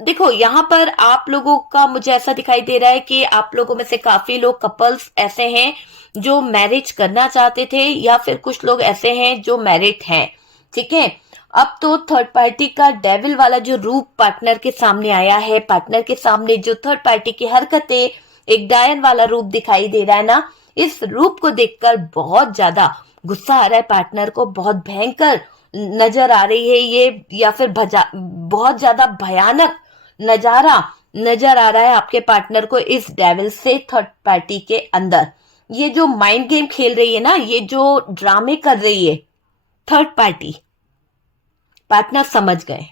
देखो, यहाँ पर आप लोगों का मुझे ऐसा दिखाई दे रहा है कि आप लोगों में से काफी लोग कपल्स ऐसे हैं जो मैरिज करना चाहते थे, या फिर कुछ लोग ऐसे हैं जो मैरिड हैं। ठीक है, अब तो थर्ड पार्टी का डेविल वाला जो रूप पार्टनर के सामने आया है, पार्टनर के सामने जो थर्ड पार्टी की हरकतें, एक डायन वाला रूप दिखाई दे रहा है ना, इस रूप को देखकर बहुत ज्यादा गुस्सा आ रहा है पार्टनर को, बहुत भयंकर नजर आ रही है ये, या फिर बहुत ज्यादा भयानक नजारा नजर आ रहा है आपके पार्टनर को इस डेविल से थर्ड पार्टी के अंदर। ये जो माइंड गेम खेल रही है ना, ये जो ड्रामे कर रही है थर्ड पार्टी, पार्टनर समझ गए,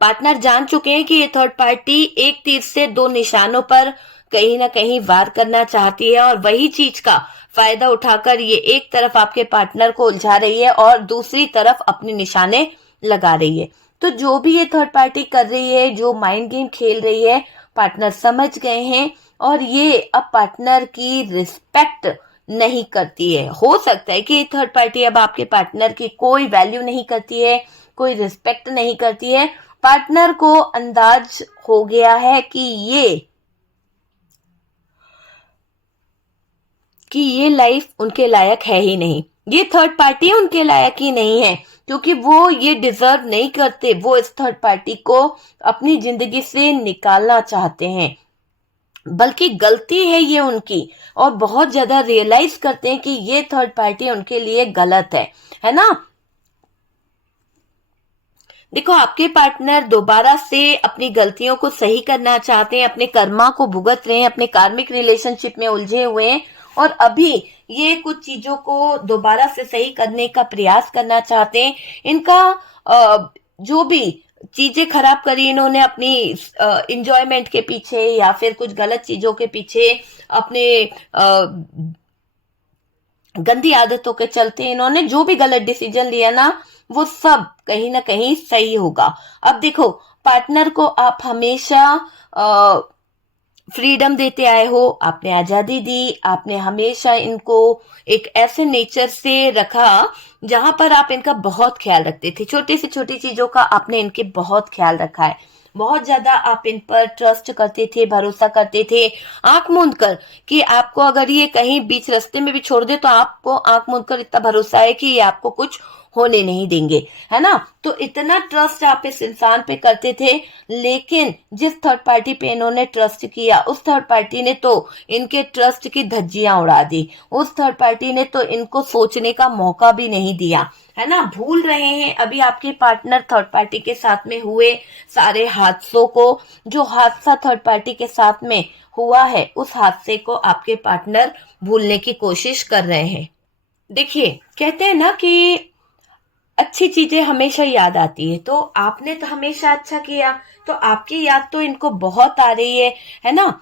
पार्टनर जान चुके हैं कि ये थर्ड पार्टी एक तीर से दो निशानों पर कहीं ना कहीं वार करना चाहती है, और वही चीज का फायदा उठाकर ये एक तरफ आपके पार्टनर को उलझा रही है और दूसरी तरफ अपने निशाने लगा रही है। तो जो भी ये थर्ड पार्टी कर रही है, जो माइंड गेम खेल रही है, पार्टनर समझ गए हैं और ये अब पार्टनर की रिस्पेक्ट नहीं करती है। हो सकता है कि थर्ड पार्टी अब आपके पार्टनर की कोई वैल्यू नहीं करती है, कोई रिस्पेक्ट नहीं करती है। पार्टनर को अंदाज हो गया है कि ये लाइफ उनके लायक है ही नहीं, ये थर्ड पार्टी उनके लायक ही नहीं है, क्योंकि वो ये डिजर्व नहीं करते। वो इस थर्ड पार्टी को अपनी जिंदगी से निकालना चाहते हैं, बल्कि गलती है ये उनकी, और बहुत ज्यादा रियलाइज करते हैं कि ये थर्ड पार्टी उनके लिए गलत है ना। देखो, आपके पार्टनर दोबारा से अपनी गलतियों को सही करना चाहते हैं, अपने कर्मा को भुगत रहे हैं, अपने कार्मिक रिलेशनशिप में उलझे हुए हैं, और अभी ये कुछ चीजों को दोबारा से सही करने का प्रयास करना चाहते हैं। इनका जो भी चीजें खराब करी इन्होंने अपनी इंजॉयमेंट के पीछे, या फिर कुछ गलत चीजों के पीछे, अपने गंदी आदतों के चलते इन्होंने जो भी गलत डिसीजन लिया ना, वो सब कहीं ना कहीं सही होगा। अब देखो, पार्टनर को आप हमेशा फ्रीडम देते आए हो, आपने आजादी दी, आपने हमेशा इनको एक ऐसे नेचर से रखा जहां पर आप इनका बहुत ख्याल रखते थे। छोटी से छोटी चीजों का आपने इनके बहुत ख्याल रखा है, बहुत ज्यादा आप इन पर ट्रस्ट करते थे, भरोसा करते थे, आंख मूंद कर, कि आपको अगर ये कहीं बीच रास्ते में भी छोड़ दे तो आपको आंख मूंद कर इतना भरोसा है कि ये आपको कुछ होने नहीं देंगे, है ना। तो इतना ट्रस्ट आप इस इंसान पे करते थे, लेकिन जिस थर्ड पार्टी पे इन्होंने ट्रस्ट किया, उस थर्ड पार्टी ने तो इनके ट्रस्ट की धज्जियां उड़ा दी, उस थर्ड पार्टी ने तो इनको सोचने का मौका भी नहीं दिया, है ना। भूल रहे हैं अभी आपके पार्टनर थर्ड पार्टी के साथ में हुए सारे हादसों को, जो हादसा थर्ड पार्टी के साथ में हुआ है, उस हादसे को आपके पार्टनर भूलने की कोशिश कर रहे हैं। देखिए, कहते हैं ना कि अच्छी चीजें हमेशा याद आती है। तो आपने तो हमेशा अच्छा किया, तो आपकी याद तो इनको बहुत आ रही है ना।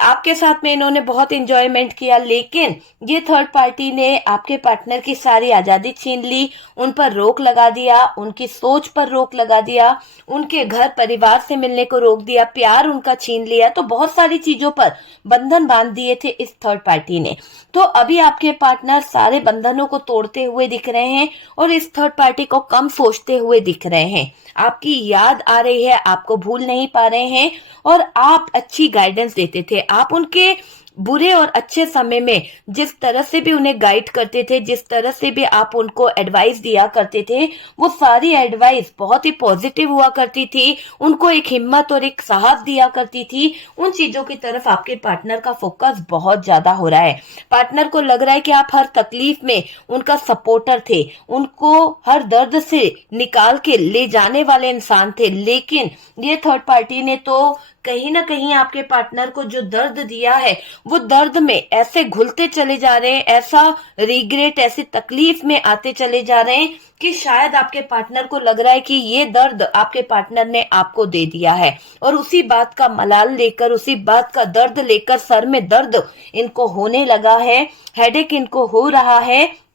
आपके साथ में इन्होंने बहुत इंजॉयमेंट किया, लेकिन ये थर्ड पार्टी ने आपके पार्टनर की सारी आजादी छीन ली, उन पर रोक लगा दिया, उनकी सोच पर रोक लगा दिया, उनके घर परिवार से मिलने को रोक दिया, प्यार उनका छीन लिया। तो बहुत सारी चीजों पर बंधन बांध दिए थे इस थर्ड पार्टी ने। तो अभी आपके पार्टनर सारे बंधनों को तोड़ते हुए दिख रहे हैं और इस थर्ड पार्टी को कम सोचते हुए दिख रहे हैं। आपकी याद आ रही है, आपको भूल नहीं पा रहे हैं, और आप अच्छी गाइडेंस देते थे। आप उनके बुरे और अच्छे समय में जिस तरह से भी उन्हें गाइड करते थे, जिस तरह से भी आप उनको एडवाइस दिया करते थे, वो सारी एडवाइस बहुत ही पॉजिटिव हुआ करती थी, उनको एक हिम्मत और एक साहस दिया करती थी। उन चीजों की तरफ आपके पार्टनर का फोकस बहुत ज्यादा हो रहा है। पार्टनर को लग रहा है कि आप हर तकलीफ में उनका सपोर्टर थे, उनको हर दर्द से निकाल के ले जाने वाले इंसान थे। लेकिन ये थर्ड पार्टी ने तो कहीं ना कहीं आपके पार्टनर को जो दर्द दिया है, वो दर्द में ऐसे घुलते चले जा रहे हैं, ऐसा रिग्रेट, ऐसी तकलीफ में आते चले जा रहे हैं कि शायद आपके पार्टनर को लग रहा है कि ये दर्द आपके पार्टनर ने आपको दे दिया है, और उसी बात का मलाल लेकर, उसी बात का दर्द लेकर सर में दर्द इनको होने लगा है, हेडेक इनको हो रहा है।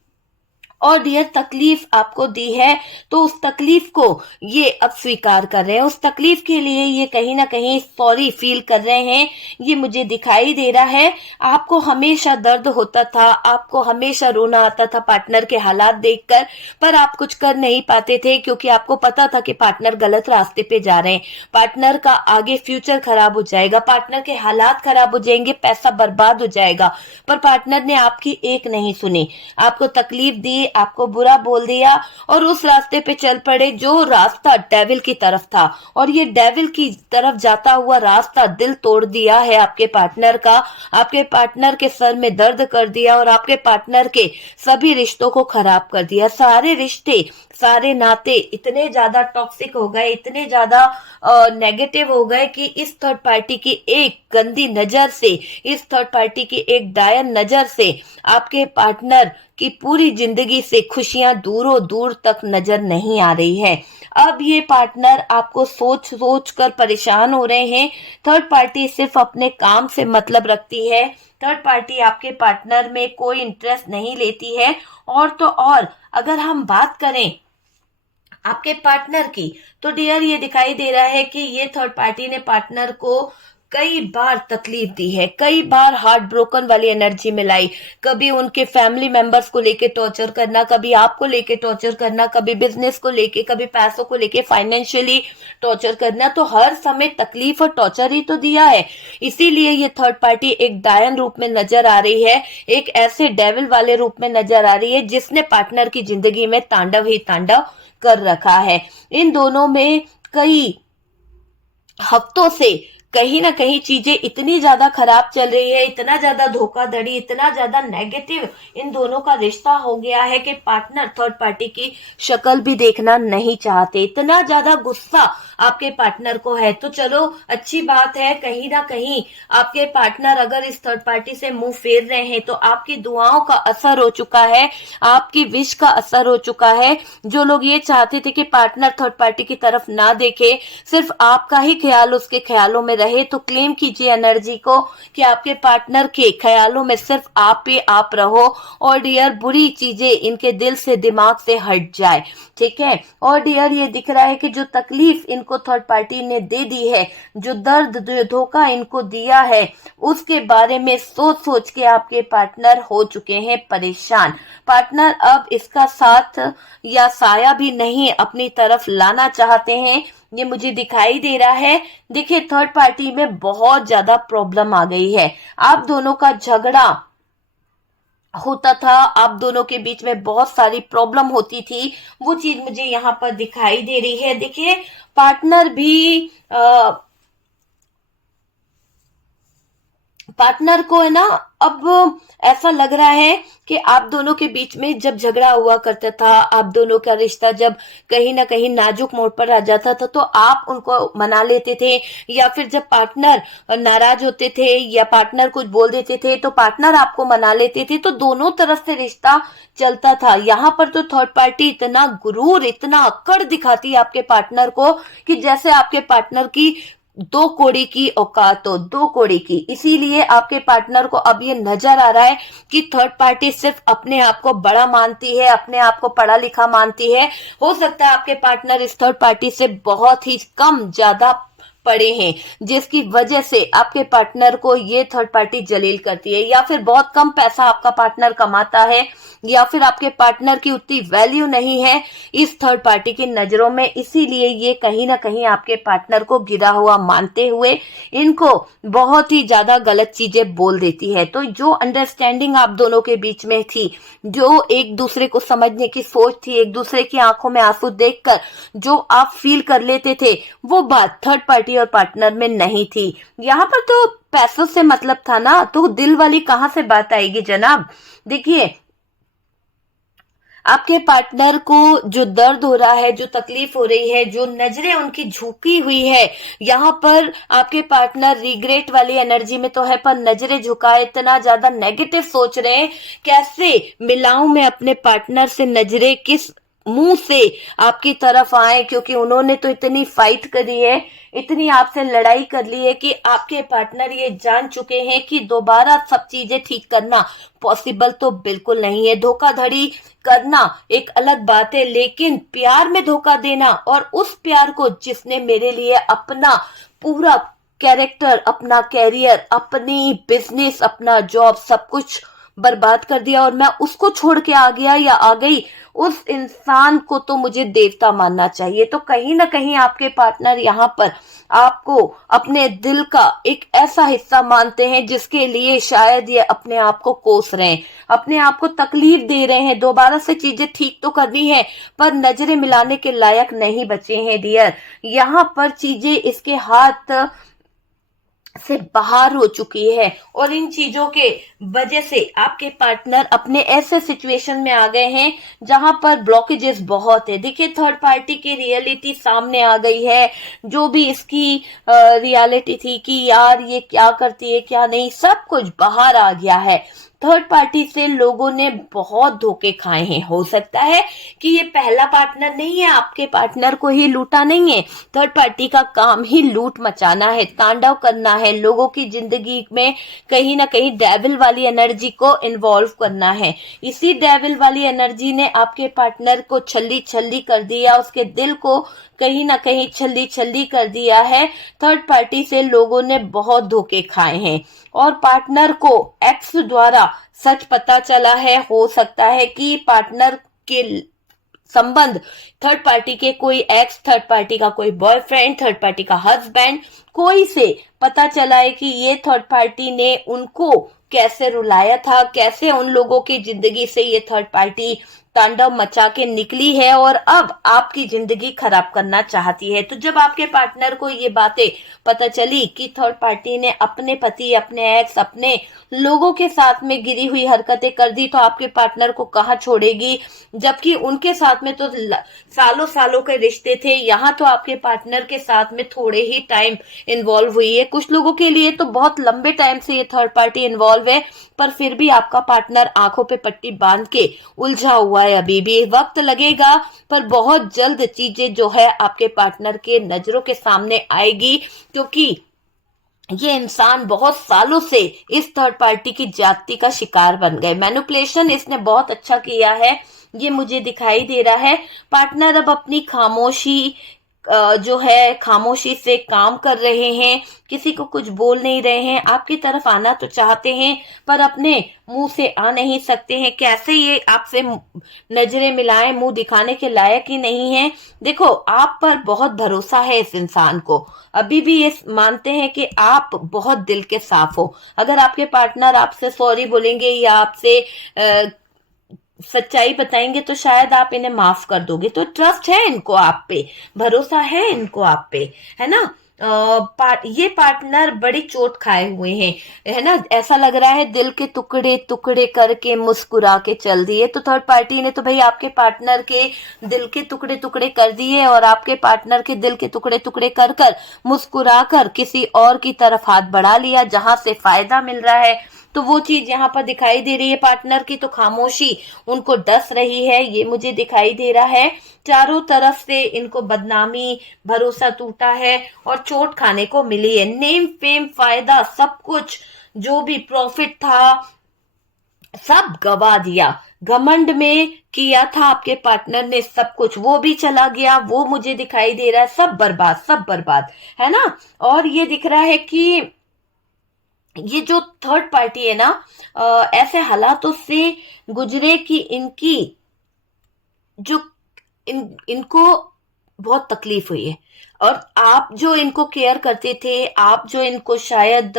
और डियर, तकलीफ आपको दी है तो उस तकलीफ को ये अब स्वीकार कर रहे हैं, उस तकलीफ के लिए ये कहीं ना कहीं सॉरी फील कर रहे हैं। ये मुझे दिखाई दे रहा है। आपको हमेशा दर्द होता था, आपको हमेशा रोना आता था पार्टनर के हालात देखकर, पर आप कुछ कर नहीं पाते थे क्योंकि आपको पता था कि पार्टनर गलत रास्ते पे जा रहे हैं, पार्टनर का आगे फ्यूचर खराब हो जाएगा, पार्टनर के हालात खराब हो जाएंगे, पैसा बर्बाद हो जाएगा। पर पार्टनर ने आपकी एक नहीं सुनी, आपको तकलीफ दी, आपको बुरा बोल दिया और उस रास्ते पे चल पड़े जो रास्ता डेविल की तरफ था। और ये डेविल की तरफ जाता हुआ रास्ता दिल तोड़ दिया है आपके पार्टनर का, आपके पार्टनर के सर में दर्द कर दिया और आपके पार्टनर के सभी रिश्तों को खराब कर दिया। सारे रिश्ते, सारे नाते इतने ज्यादा टॉक्सिक हो गए, इतने ज्यादा नेगेटिव हो गए कि इस थर्ड पार्टी की एक गंदी नजर से, इस थर्ड पार्टी की एक डायन नजर से आपके पार्टनर की पूरी जिंदगी से खुशियां दूरों दूर तक नजर नहीं आ रही है। अब ये पार्टनर आपको सोच सोच कर परेशान हो रहे हैं। थर्ड पार्टी सिर्फ अपने काम से मतलब रखती है, थर्ड पार्टी आपके पार्टनर में कोई इंटरेस्ट नहीं लेती है। और तो और अगर हम बात करें आपके पार्टनर की, तो डियर ये दिखाई दे रहा है कि ये थर्ड पार्टी ने पार्टनर को कई बार तकलीफ दी है, कई बार हार्ट ब्रोकन वाली एनर्जी मिलाई। कभी उनके फैमिली मेंबर्स को लेके टॉर्चर करना, कभी आपको लेके टॉर्चर करना, कभी बिजनेस को लेके, कभी पैसों को लेके फाइनेंशियली टॉर्चर करना। तो हर समय तकलीफ और टॉर्चर ही तो दिया है। इसीलिए ये थर्ड पार्टी एक डायन रूप में नजर आ रही है, एक ऐसे डेविल वाले रूप में नजर आ रही है जिसने पार्टनर की जिंदगी में तांडव ही तांडव कर रखा है। इन दोनों में कई हफ्तों से कहीं ना कहीं चीजें इतनी ज्यादा खराब चल रही है, इतना ज्यादा धोखाधड़ी, इतना ज्यादा नेगेटिव इन दोनों का रिश्ता हो गया है कि पार्टनर थर्ड पार्टी की शक्ल भी देखना नहीं चाहते। इतना ज्यादा गुस्सा आपके पार्टनर को है। तो चलो अच्छी बात है, कहीं ना कहीं आपके पार्टनर अगर इस थर्ड पार्टी से मुंह फेर रहे हैं तो आपकी दुआओं का असर हो चुका है, आपकी विश का असर हो चुका है। जो लोग ये चाहते थे कि पार्टनर थर्ड पार्टी की तरफ ना देखे, सिर्फ आपका ही ख्याल उसके ख्यालों में रहे, तो क्लेम कीजिए एनर्जी को कि आपके पार्टनर के ख्यालों में सिर्फ आप ही आप रहो और डियर बुरी चीजें इनके दिल से, दिमाग से हट जाए। ठीक है। और डियर ये दिख रहा है कि जो तकलीफ इनको थर्ड पार्टी ने दे दी है, जो दर्द, जो धोखा इनको दिया है, उसके बारे में सोच सोच के आपके पार्टनर हो चुके हैं परेशान। पार्टनर अब इसका साथ या साया भी नहीं अपनी तरफ लाना चाहते हैं, ये मुझे दिखाई दे रहा है। देखिए थर्ड पार्टी में बहुत ज्यादा प्रॉब्लम आ गई है। आप दोनों का झगड़ा होता था, आप दोनों के बीच में बहुत सारी प्रॉब्लम होती थी, वो चीज मुझे यहाँ पर दिखाई दे रही है। देखिए पार्टनर भी पार्टनर को है ना, अब ऐसा लग रहा है कि आप दोनों के बीच में जब झगड़ा हुआ करता था, आप दोनों का रिश्ता जब कहीं ना कहीं नाजुक मोड़ पर आ जाता था, तो आप उनको मना लेते थे, या फिर जब पार्टनर नाराज होते थे या पार्टनर कुछ बोल देते थे तो पार्टनर आपको मना लेते थे, तो दोनों तरफ से रिश्ता चलता था। यहाँ पर तो थर्ड पार्टी इतना गुरूर, इतना अक्कड़ दिखाती है आपके पार्टनर को कि जैसे आपके पार्टनर की दो कौड़ी की औकात हो, दो कौड़ी की। इसीलिए आपके पार्टनर को अब ये नजर आ रहा है कि थर्ड पार्टी सिर्फ अपने आप को बड़ा मानती है, अपने आप को पढ़ा लिखा मानती है। हो सकता है आपके पार्टनर इस थर्ड पार्टी से बहुत ही कम ज्यादा पड़े हैं, जिसकी वजह से आपके पार्टनर को ये थर्ड पार्टी जलील करती है, या फिर बहुत कम पैसा आपका पार्टनर कमाता है, या फिर आपके पार्टनर की उतनी वैल्यू नहीं है इस थर्ड पार्टी की नजरों में। इसीलिए ये कहीं ना कहीं आपके पार्टनर को गिरा हुआ मानते हुए इनको बहुत ही ज्यादा गलत चीजें बोल देती है। तो जो अंडरस्टैंडिंग आप दोनों के बीच में थी, जो एक दूसरे को समझने की सोच थी, एक दूसरे की आंखों में आंसू देखकर जो आप फील कर लेते थे, वो बात थर्ड पार्टी और पार्टनर में नहीं थी। यहाँ पर तो पैसों से मतलब था ना, तो दिल वाली कहां से बात आएगी जनाब। देखिए, आपके पार्टनर को जो दर्द हो रहा है, जो तकलीफ हो रही है, जो नजरें उनकी झुकी हुई है, यहाँ पर आपके पार्टनर रिग्रेट वाली एनर्जी में तो है, पर नजरें झुकाए इतना ज्यादा नेगेटिव सोच रहे हैं, कैसे मिलाऊं मैं अपने पार्टनर से नजरें, किस मुंह से आपकी तरफ आए, क्योंकि उन्होंने तो इतनी फाइट करी है, इतनी आपसे लड़ाई कर ली है कि आपके पार्टनर ये जान चुके हैं कि दोबारा सब चीजें ठीक करना पॉसिबल तो बिल्कुल नहीं है। धोखाधड़ी करना एक अलग बात है, लेकिन प्यार में धोखा देना, और उस प्यार को जिसने मेरे लिए अपना पूरा कैरेक्टर, अपना कैरियर, अपनी बिजनेस, अपना जॉब, सब कुछ बर्बाद कर दिया और मैं उसको छोड़ के आ गया या आ गई, उस इंसान को तो मुझे देवता मानना चाहिए। तो कहीं ना कहीं आपके पार्टनर यहाँ पर आपको अपने दिल का एक ऐसा हिस्सा मानते हैं जिसके लिए शायद ये अपने आप को कोस रहे हैं, अपने आप को तकलीफ दे रहे हैं। दोबारा से चीजें ठीक तो करनी है, पर नजरें मिलाने के लायक नहीं बचे हैं डियर। यहाँ पर चीजें इसके हाथ से बाहर हो चुकी है, और इन चीजों के वजह से आपके पार्टनर अपने ऐसे सिचुएशन में आ गए हैं जहां पर ब्लॉकेजेस बहुत है। देखिए, थर्ड पार्टी की रियलिटी सामने आ गई है, जो भी इसकी रियलिटी थी कि यार ये क्या करती है क्या नहीं, सब कुछ बाहर आ गया है। थर्ड पार्टी से लोगों ने बहुत धोखे खाए हैं। हो सकता है कि ये पहला पार्टनर नहीं है, आपके पार्टनर को ही लूटा नहीं है। थर्ड पार्टी का काम ही लूट मचाना है, तांडव करना है, लोगों की जिंदगी में कहीं ना कहीं डेविल वाली एनर्जी को इन्वॉल्व करना है। इसी डेविल वाली एनर्जी ने आपके पार्टनर को छल्ली छल्ली कर दिया, उसके दिल को कहीं ना कहीं छल्ली छल्ली कर दिया है। थर्ड पार्टी से लोगों ने बहुत धोखे खाए हैं, और पार्टनर को एक्स द्वारा सच पता चला है। हो सकता है कि पार्टनर के संबंध थर्ड पार्टी के कोई एक्स, थर्ड पार्टी का कोई बॉयफ्रेंड, थर्ड पार्टी का हस्बैंड, कोई से पता चला है कि ये थर्ड पार्टी ने उनको कैसे रुलाया था, कैसे उन लोगों की जिंदगी से ये थर्ड पार्टी तांडव मचा के निकली है और अब आपकी जिंदगी खराब करना चाहती है। तो जब आपके पार्टनर को ये बातें पता चली कि थर्ड पार्टी ने अपने पति, अपने एक्स, अपने लोगों के साथ में गिरी हुई हरकतें कर दी, तो आपके पार्टनर को कहाँ छोड़ेगी, जबकि उनके साथ में तो सालों सालों के रिश्ते थे। यहाँ तो आपके पार्टनर के साथ में थोड़े ही टाइम इन्वॉल्व हुई है, कुछ लोगों के लिए तो बहुत लंबे टाइम से ये थर्ड पार्टी इन्वॉल्व है, पर फिर भी आपका पार्टनर आंखों पे पट्टी बांध के उलझा हुआ है। अभी भी वक्त लगेगा, पर बहुत जल्द चीजें जो है आपके पार्टनर के नजरों के सामने आएगी, क्योंकि ये इंसान बहुत सालों से इस थर्ड पार्टी की जाति का शिकार बन गए। मैनिपुलेशन इसने बहुत अच्छा किया है, ये मुझे दिखाई दे रहा है। पार्टनर अब अपनी खामोशी जो है खामोशी से काम कर रहे हैं, किसी को कुछ बोल नहीं रहे हैं। आपकी तरफ आना तो चाहते हैं, पर अपने मुंह से आ नहीं सकते हैं। कैसे ये आपसे नजरें मिलाएं, मुंह दिखाने के लायक ही नहीं है। देखो, आप पर बहुत भरोसा है इस इंसान को, अभी भी ये मानते हैं कि आप बहुत दिल के साफ हो। अगर आपके पार्टनर आपसे सॉरी बोलेंगे या आपसे सच्चाई बताएंगे तो शायद आप इन्हें माफ कर दोगे। तो ट्रस्ट है इनको आप पे, भरोसा है इनको आप पे, है ना। ये पार्टनर बड़ी चोट खाए हुए हैं, है ना। ऐसा लग रहा है दिल के टुकड़े टुकड़े करके मुस्कुरा के चल दिए। तो थर्ड पार्टी ने तो भाई आपके पार्टनर के दिल के टुकड़े टुकड़े कर दिए, और आपके पार्टनर के दिल के टुकड़े टुकड़े कर कर मुस्कुरा कर किसी और की तरफ हाथ बढ़ा लिया जहां से फायदा मिल रहा है। तो वो चीज यहाँ पर दिखाई दे रही है पार्टनर की, तो खामोशी उनको डस रही है, ये मुझे दिखाई दे रहा है। चारों तरफ से इनको बदनामी, भरोसा टूटा है और चोट खाने को मिली है। नेम फेम फायदा सब कुछ जो भी प्रॉफिट था सब गवा दिया। घमंड में किया था आपके पार्टनर ने सब कुछ, वो भी चला गया, वो मुझे दिखाई दे रहा है। सब बर्बाद, सब बर्बाद, है ना। और ये दिख रहा है कि ये जो थर्ड पार्टी है ना, ऐसे हालातों से गुजरे कि इनकी जो इनको बहुत तकलीफ हुई है। और आप जो इनको केयर करते थे, आप जो इनको शायद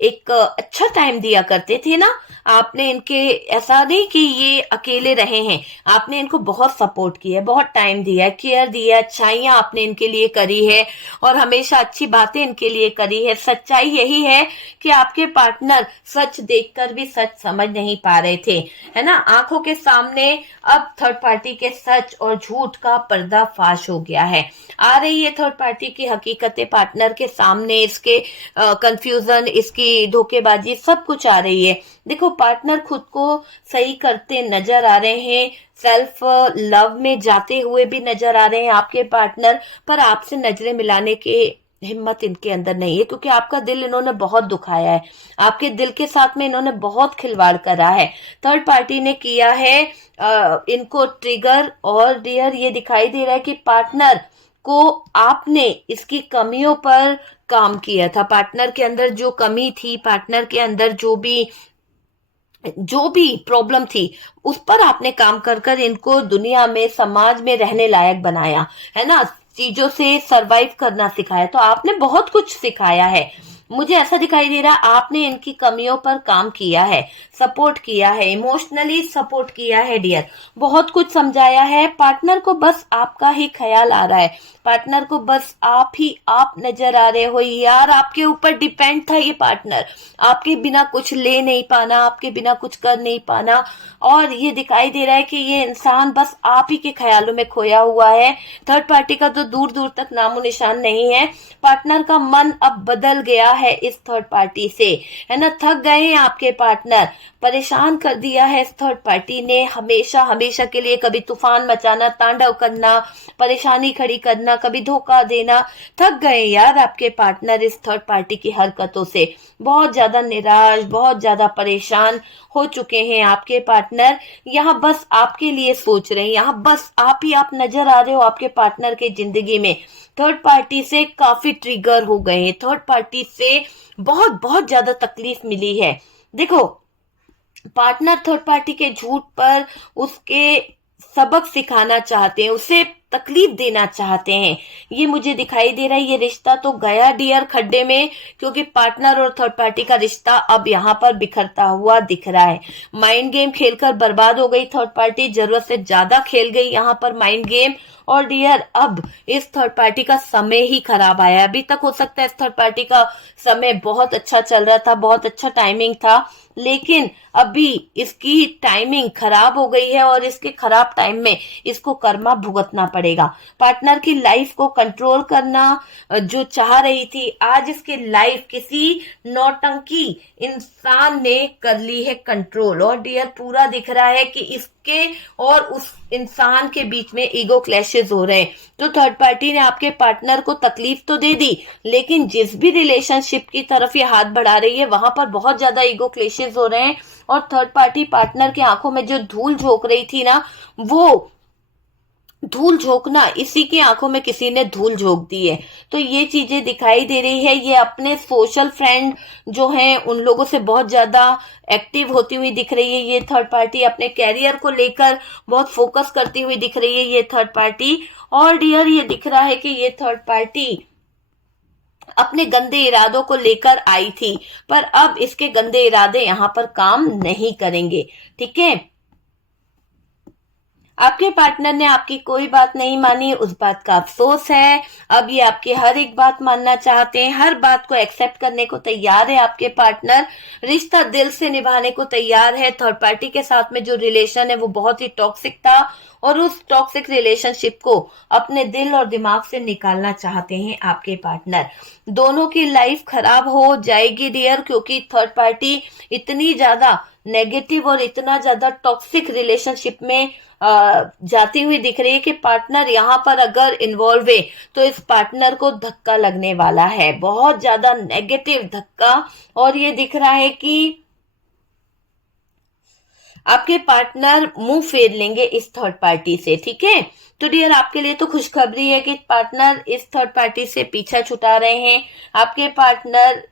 एक अच्छा टाइम दिया करते थे ना, आपने इनके, ऐसा नहीं कि ये अकेले रहे हैं, आपने इनको बहुत सपोर्ट किया है, बहुत टाइम दिया है, केयर दिया है, अच्छाइयां आपने इनके लिए करी है और हमेशा अच्छी बातें इनके लिए करी है। सच्चाई यही है कि आपके पार्टनर सच देखकर भी सच समझ नहीं पा रहे थे, है ना। आंखों के सामने अब थर्ड पार्टी के सच और झूठ का पर्दाफाश हो गया है। आ रही है थर्ड पार्टी की हकीकतें पार्टनर के सामने, इसके कंफ्यूजन, इसकी धोखेबाजी, सब कुछ आ रही है। देखो पार्टनर खुद को सही करते नजर आ रहे हैं, सेल्फ लव में जाते हुए भी नजर आ रहे हैं आपके पार्टनर, पर आपसे नजरें मिलाने के हिम्मत इनके अंदर नहीं है, क्योंकि आपका दिल इन्होंने बहुत दुखाया है, आपके दिल के साथ में इन्होंने बहुत खिलवाड़ करा है। थर्ड पार्टी ने किया है इनको ट्रिगर। और डियर ये दिखाई दे रहा है कि पार्टनर को आपने इसकी कमियों पर काम किया था। पार्टनर के अंदर जो कमी थी, पार्टनर के अंदर जो भी प्रॉब्लम थी, उस पर आपने काम कर कर इनको दुनिया में, समाज में रहने लायक बनाया, है ना। चीजों से सरवाइव करना सिखाया, तो आपने बहुत कुछ सिखाया है। मुझे ऐसा दिखाई दे रहा आपने इनकी कमियों पर काम किया है, सपोर्ट किया है, इमोशनली सपोर्ट किया है डियर, बहुत कुछ समझाया है। पार्टनर को बस आपका ही ख्याल आ रहा है, पार्टनर को बस आप ही आप नजर आ रहे हो यार। आपके ऊपर डिपेंड था ये पार्टनर, आपके बिना कुछ ले नहीं पाना, आपके बिना कुछ कर नहीं पाना। और ये दिखाई दे रहा है कि ये इंसान बस आप ही के ख्यालों में खोया हुआ है। थर्ड पार्टी का तो दूर दूर तक नामो निशान नहीं है। पार्टनर का मन अब बदल गया है इस थर्ड पार्टी से, है ना। थक गए हैं आपके पार्टनर, परेशान कर दिया है इस थर्ड पार्टी ने, हमेशा हमेशा के लिए कभी तूफान मचाना, तांडव करना, परेशानी खड़ी करना, कभी धोखा देना। थक गए यार आपके पार्टनर इस थर्ड पार्टी की हरकतों से, बहुत ज्यादा निराश, बहुत ज्यादा परेशान हो चुके हैं आपके पार्टनर। यहाँ बस आपके लिए सोच रहे हैं, यहाँ बस आप ही आप नजर आ रहे हो आपके पार्टनर के जिंदगी में। थर्ड पार्टी से काफी ट्रिगर हो गए हैं, थर्ड पार्टी से बहुत बहुत ज्यादा तकलीफ मिली है। देखो पार्टनर थर्ड पार्टी के झूठ पर उसके सबक सिखाना चाहते हैं, उसे तकलीफ देना चाहते हैं, ये मुझे दिखाई दे रहा है। ये रिश्ता तो गया डियर खड्डे में, क्योंकि पार्टनर और थर्ड पार्टी का रिश्ता अब यहाँ पर बिखरता हुआ दिख रहा है। माइंड गेम खेलकर बर्बाद हो गई थर्ड पार्टी, जरूरत से ज्यादा खेल गई यहाँ पर माइंड गेम। और डियर अब इस थर्ड पार्टी का समय ही खराब आया। अभी तक हो सकता है इस थर्ड पार्टी का समय बहुत अच्छा चल रहा था, बहुत अच्छा टाइमिंग था, लेकिन अभी इसकी टाइमिंग खराब हो गई है और इसके खराब टाइम में इसको कर्मा भुगतना पड़ेगा। पार्टनर की लाइफ को कंट्रोल करना जो चाह रही थी, आज इसकी लाइफ किसी नौटंकी इंसान ने कर ली है कंट्रोल। और डियर पूरा दिख रहा है कि इसके और उस इंसान के बीच में ईगो क्लैशेस हो रहे हैं। तो थर्ड पार्टी ने आपके पार्टनर को तकलीफ तो दे दी, लेकिन जिस भी रिलेशनशिप की तरफ ये हाथ बढ़ा रही है वहां पर बहुत ज्यादा ईगो क्लैशेस हो रहे हैं। और थर्ड पार्टी पार्टनर की आंखों में जो धूल झोंक रही थी ना, वो धूल झोंकना इसी की आंखों में किसी ने धूल झोंक दी है। तो ये चीजें दिखाई दे रही है। ये अपने सोशल फ्रेंड जो हैं उन लोगों से बहुत ज्यादा एक्टिव होती हुई दिख रही है ये थर्ड पार्टी, अपने कैरियर को लेकर बहुत फोकस करती हुई दिख रही है ये थर्ड पार्टी। और डियर ये दिख रहा है कि ये थर्ड पार्टी अपने गंदे इरादों को लेकर आई थी, पर अब इसके गंदे इरादे यहाँ पर काम नहीं करेंगे, ठीक है। आपके पार्टनर ने आपकी कोई बात नहीं मानी, उस बात का अफसोस है। अब ये आपकी हर एक बात मानना चाहते हैं, हर बात को एक्सेप्ट करने को तैयार है आपके पार्टनर। रिश्ता दिल से निभाने को तैयार है। थर्ड पार्टी के साथ में जो रिलेशन है वो बहुत ही टॉक्सिक था और उस टॉक्सिक रिलेशनशिप को अपने दिल और दिमाग से निकालना चाहते हैं आपके पार्टनर। दोनों की लाइफ खराब हो जाएगी डियर, क्योंकि थर्ड पार्टी इतनी ज्यादा नेगेटिव और इतना ज्यादा टॉक्सिक रिलेशनशिप में जाती हुई दिख रही है कि पार्टनर यहाँ पर अगर इन्वॉल्व है तो इस पार्टनर को धक्का लगने वाला है, बहुत ज्यादा नेगेटिव धक्का। और ये दिख रहा है कि आपके पार्टनर मुंह फेर लेंगे इस थर्ड पार्टी से, ठीक है। तो डियर आपके लिए तो खुशखबरी है कि पार्टनर इस थर्ड पार्टी से पीछा छुटा रहे हैं। आपके पार्टनर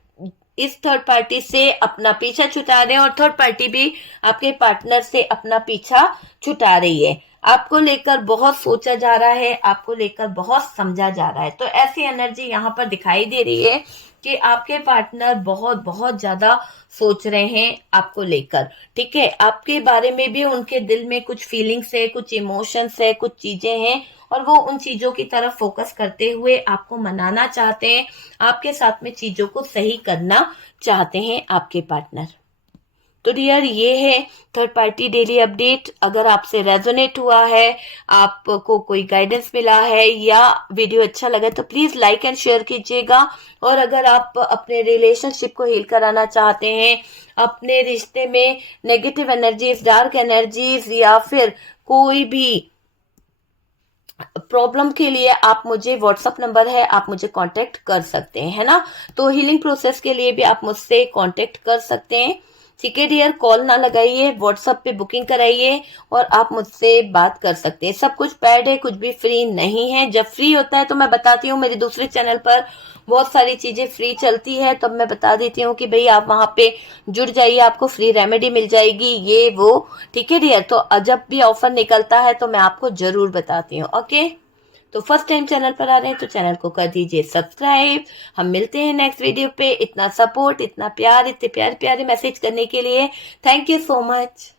इस थर्ड पार्टी से अपना पीछा छुटा रहे हैं और थर्ड पार्टी भी आपके पार्टनर से अपना पीछा छुटा रही है। आपको लेकर बहुत सोचा जा रहा है, आपको लेकर बहुत समझा जा रहा है। तो ऐसी एनर्जी यहाँ पर दिखाई दे रही है कि आपके पार्टनर बहुत बहुत ज्यादा सोच रहे हैं आपको लेकर, ठीक है। आपके बारे में भी उनके दिल में कुछ फीलिंग्स है, कुछ इमोशंस है, कुछ चीजें हैं और वो उन चीजों की तरफ फोकस करते हुए आपको मनाना चाहते हैं, आपके साथ में चीजों को सही करना चाहते हैं आपके पार्टनर। तो डियर ये है थर्ड पार्टी डेली अपडेट। अगर आपसे रेजोनेट हुआ है, आपको कोई गाइडेंस मिला है या वीडियो अच्छा लगा तो प्लीज लाइक एंड शेयर कीजिएगा। और अगर आप अपने रिलेशनशिप को हील कराना चाहते हैं, अपने रिश्ते में नेगेटिव एनर्जीज, डार्क एनर्जीज या फिर कोई भी प्रॉब्लम के लिए आप मुझे व्हाट्सअप नंबर है, आप मुझे कांटेक्ट कर सकते हैं, है ना। तो हीलिंग प्रोसेस के लिए भी आप मुझसे कांटेक्ट कर सकते हैं, ठीक है डियर। कॉल ना लगाइए, व्हाट्सएप पे बुकिंग कराइए और आप मुझसे बात कर सकते हैं। सब कुछ पेड है, कुछ भी फ्री नहीं है। जब फ्री होता है तो मैं बताती हूँ, मेरे दूसरे चैनल पर बहुत सारी चीजें फ्री चलती है, तब मैं बता देती हूँ कि भाई आप वहां पे जुड़ जाइए, आपको फ्री रेमेडी मिल जाएगी, ये वो, ठीक है डियर। तो जब भी ऑफर निकलता है तो मैं आपको जरूर बताती हूँ, ओके। तो फर्स्ट टाइम चैनल पर आ रहे हैं तो चैनल को कर दीजिए सब्सक्राइब। हम मिलते हैं नेक्स्ट वीडियो पे। इतना सपोर्ट, इतना प्यार, इतने प्यारे प्यारे मैसेज करने के लिए थैंक यू सो मच।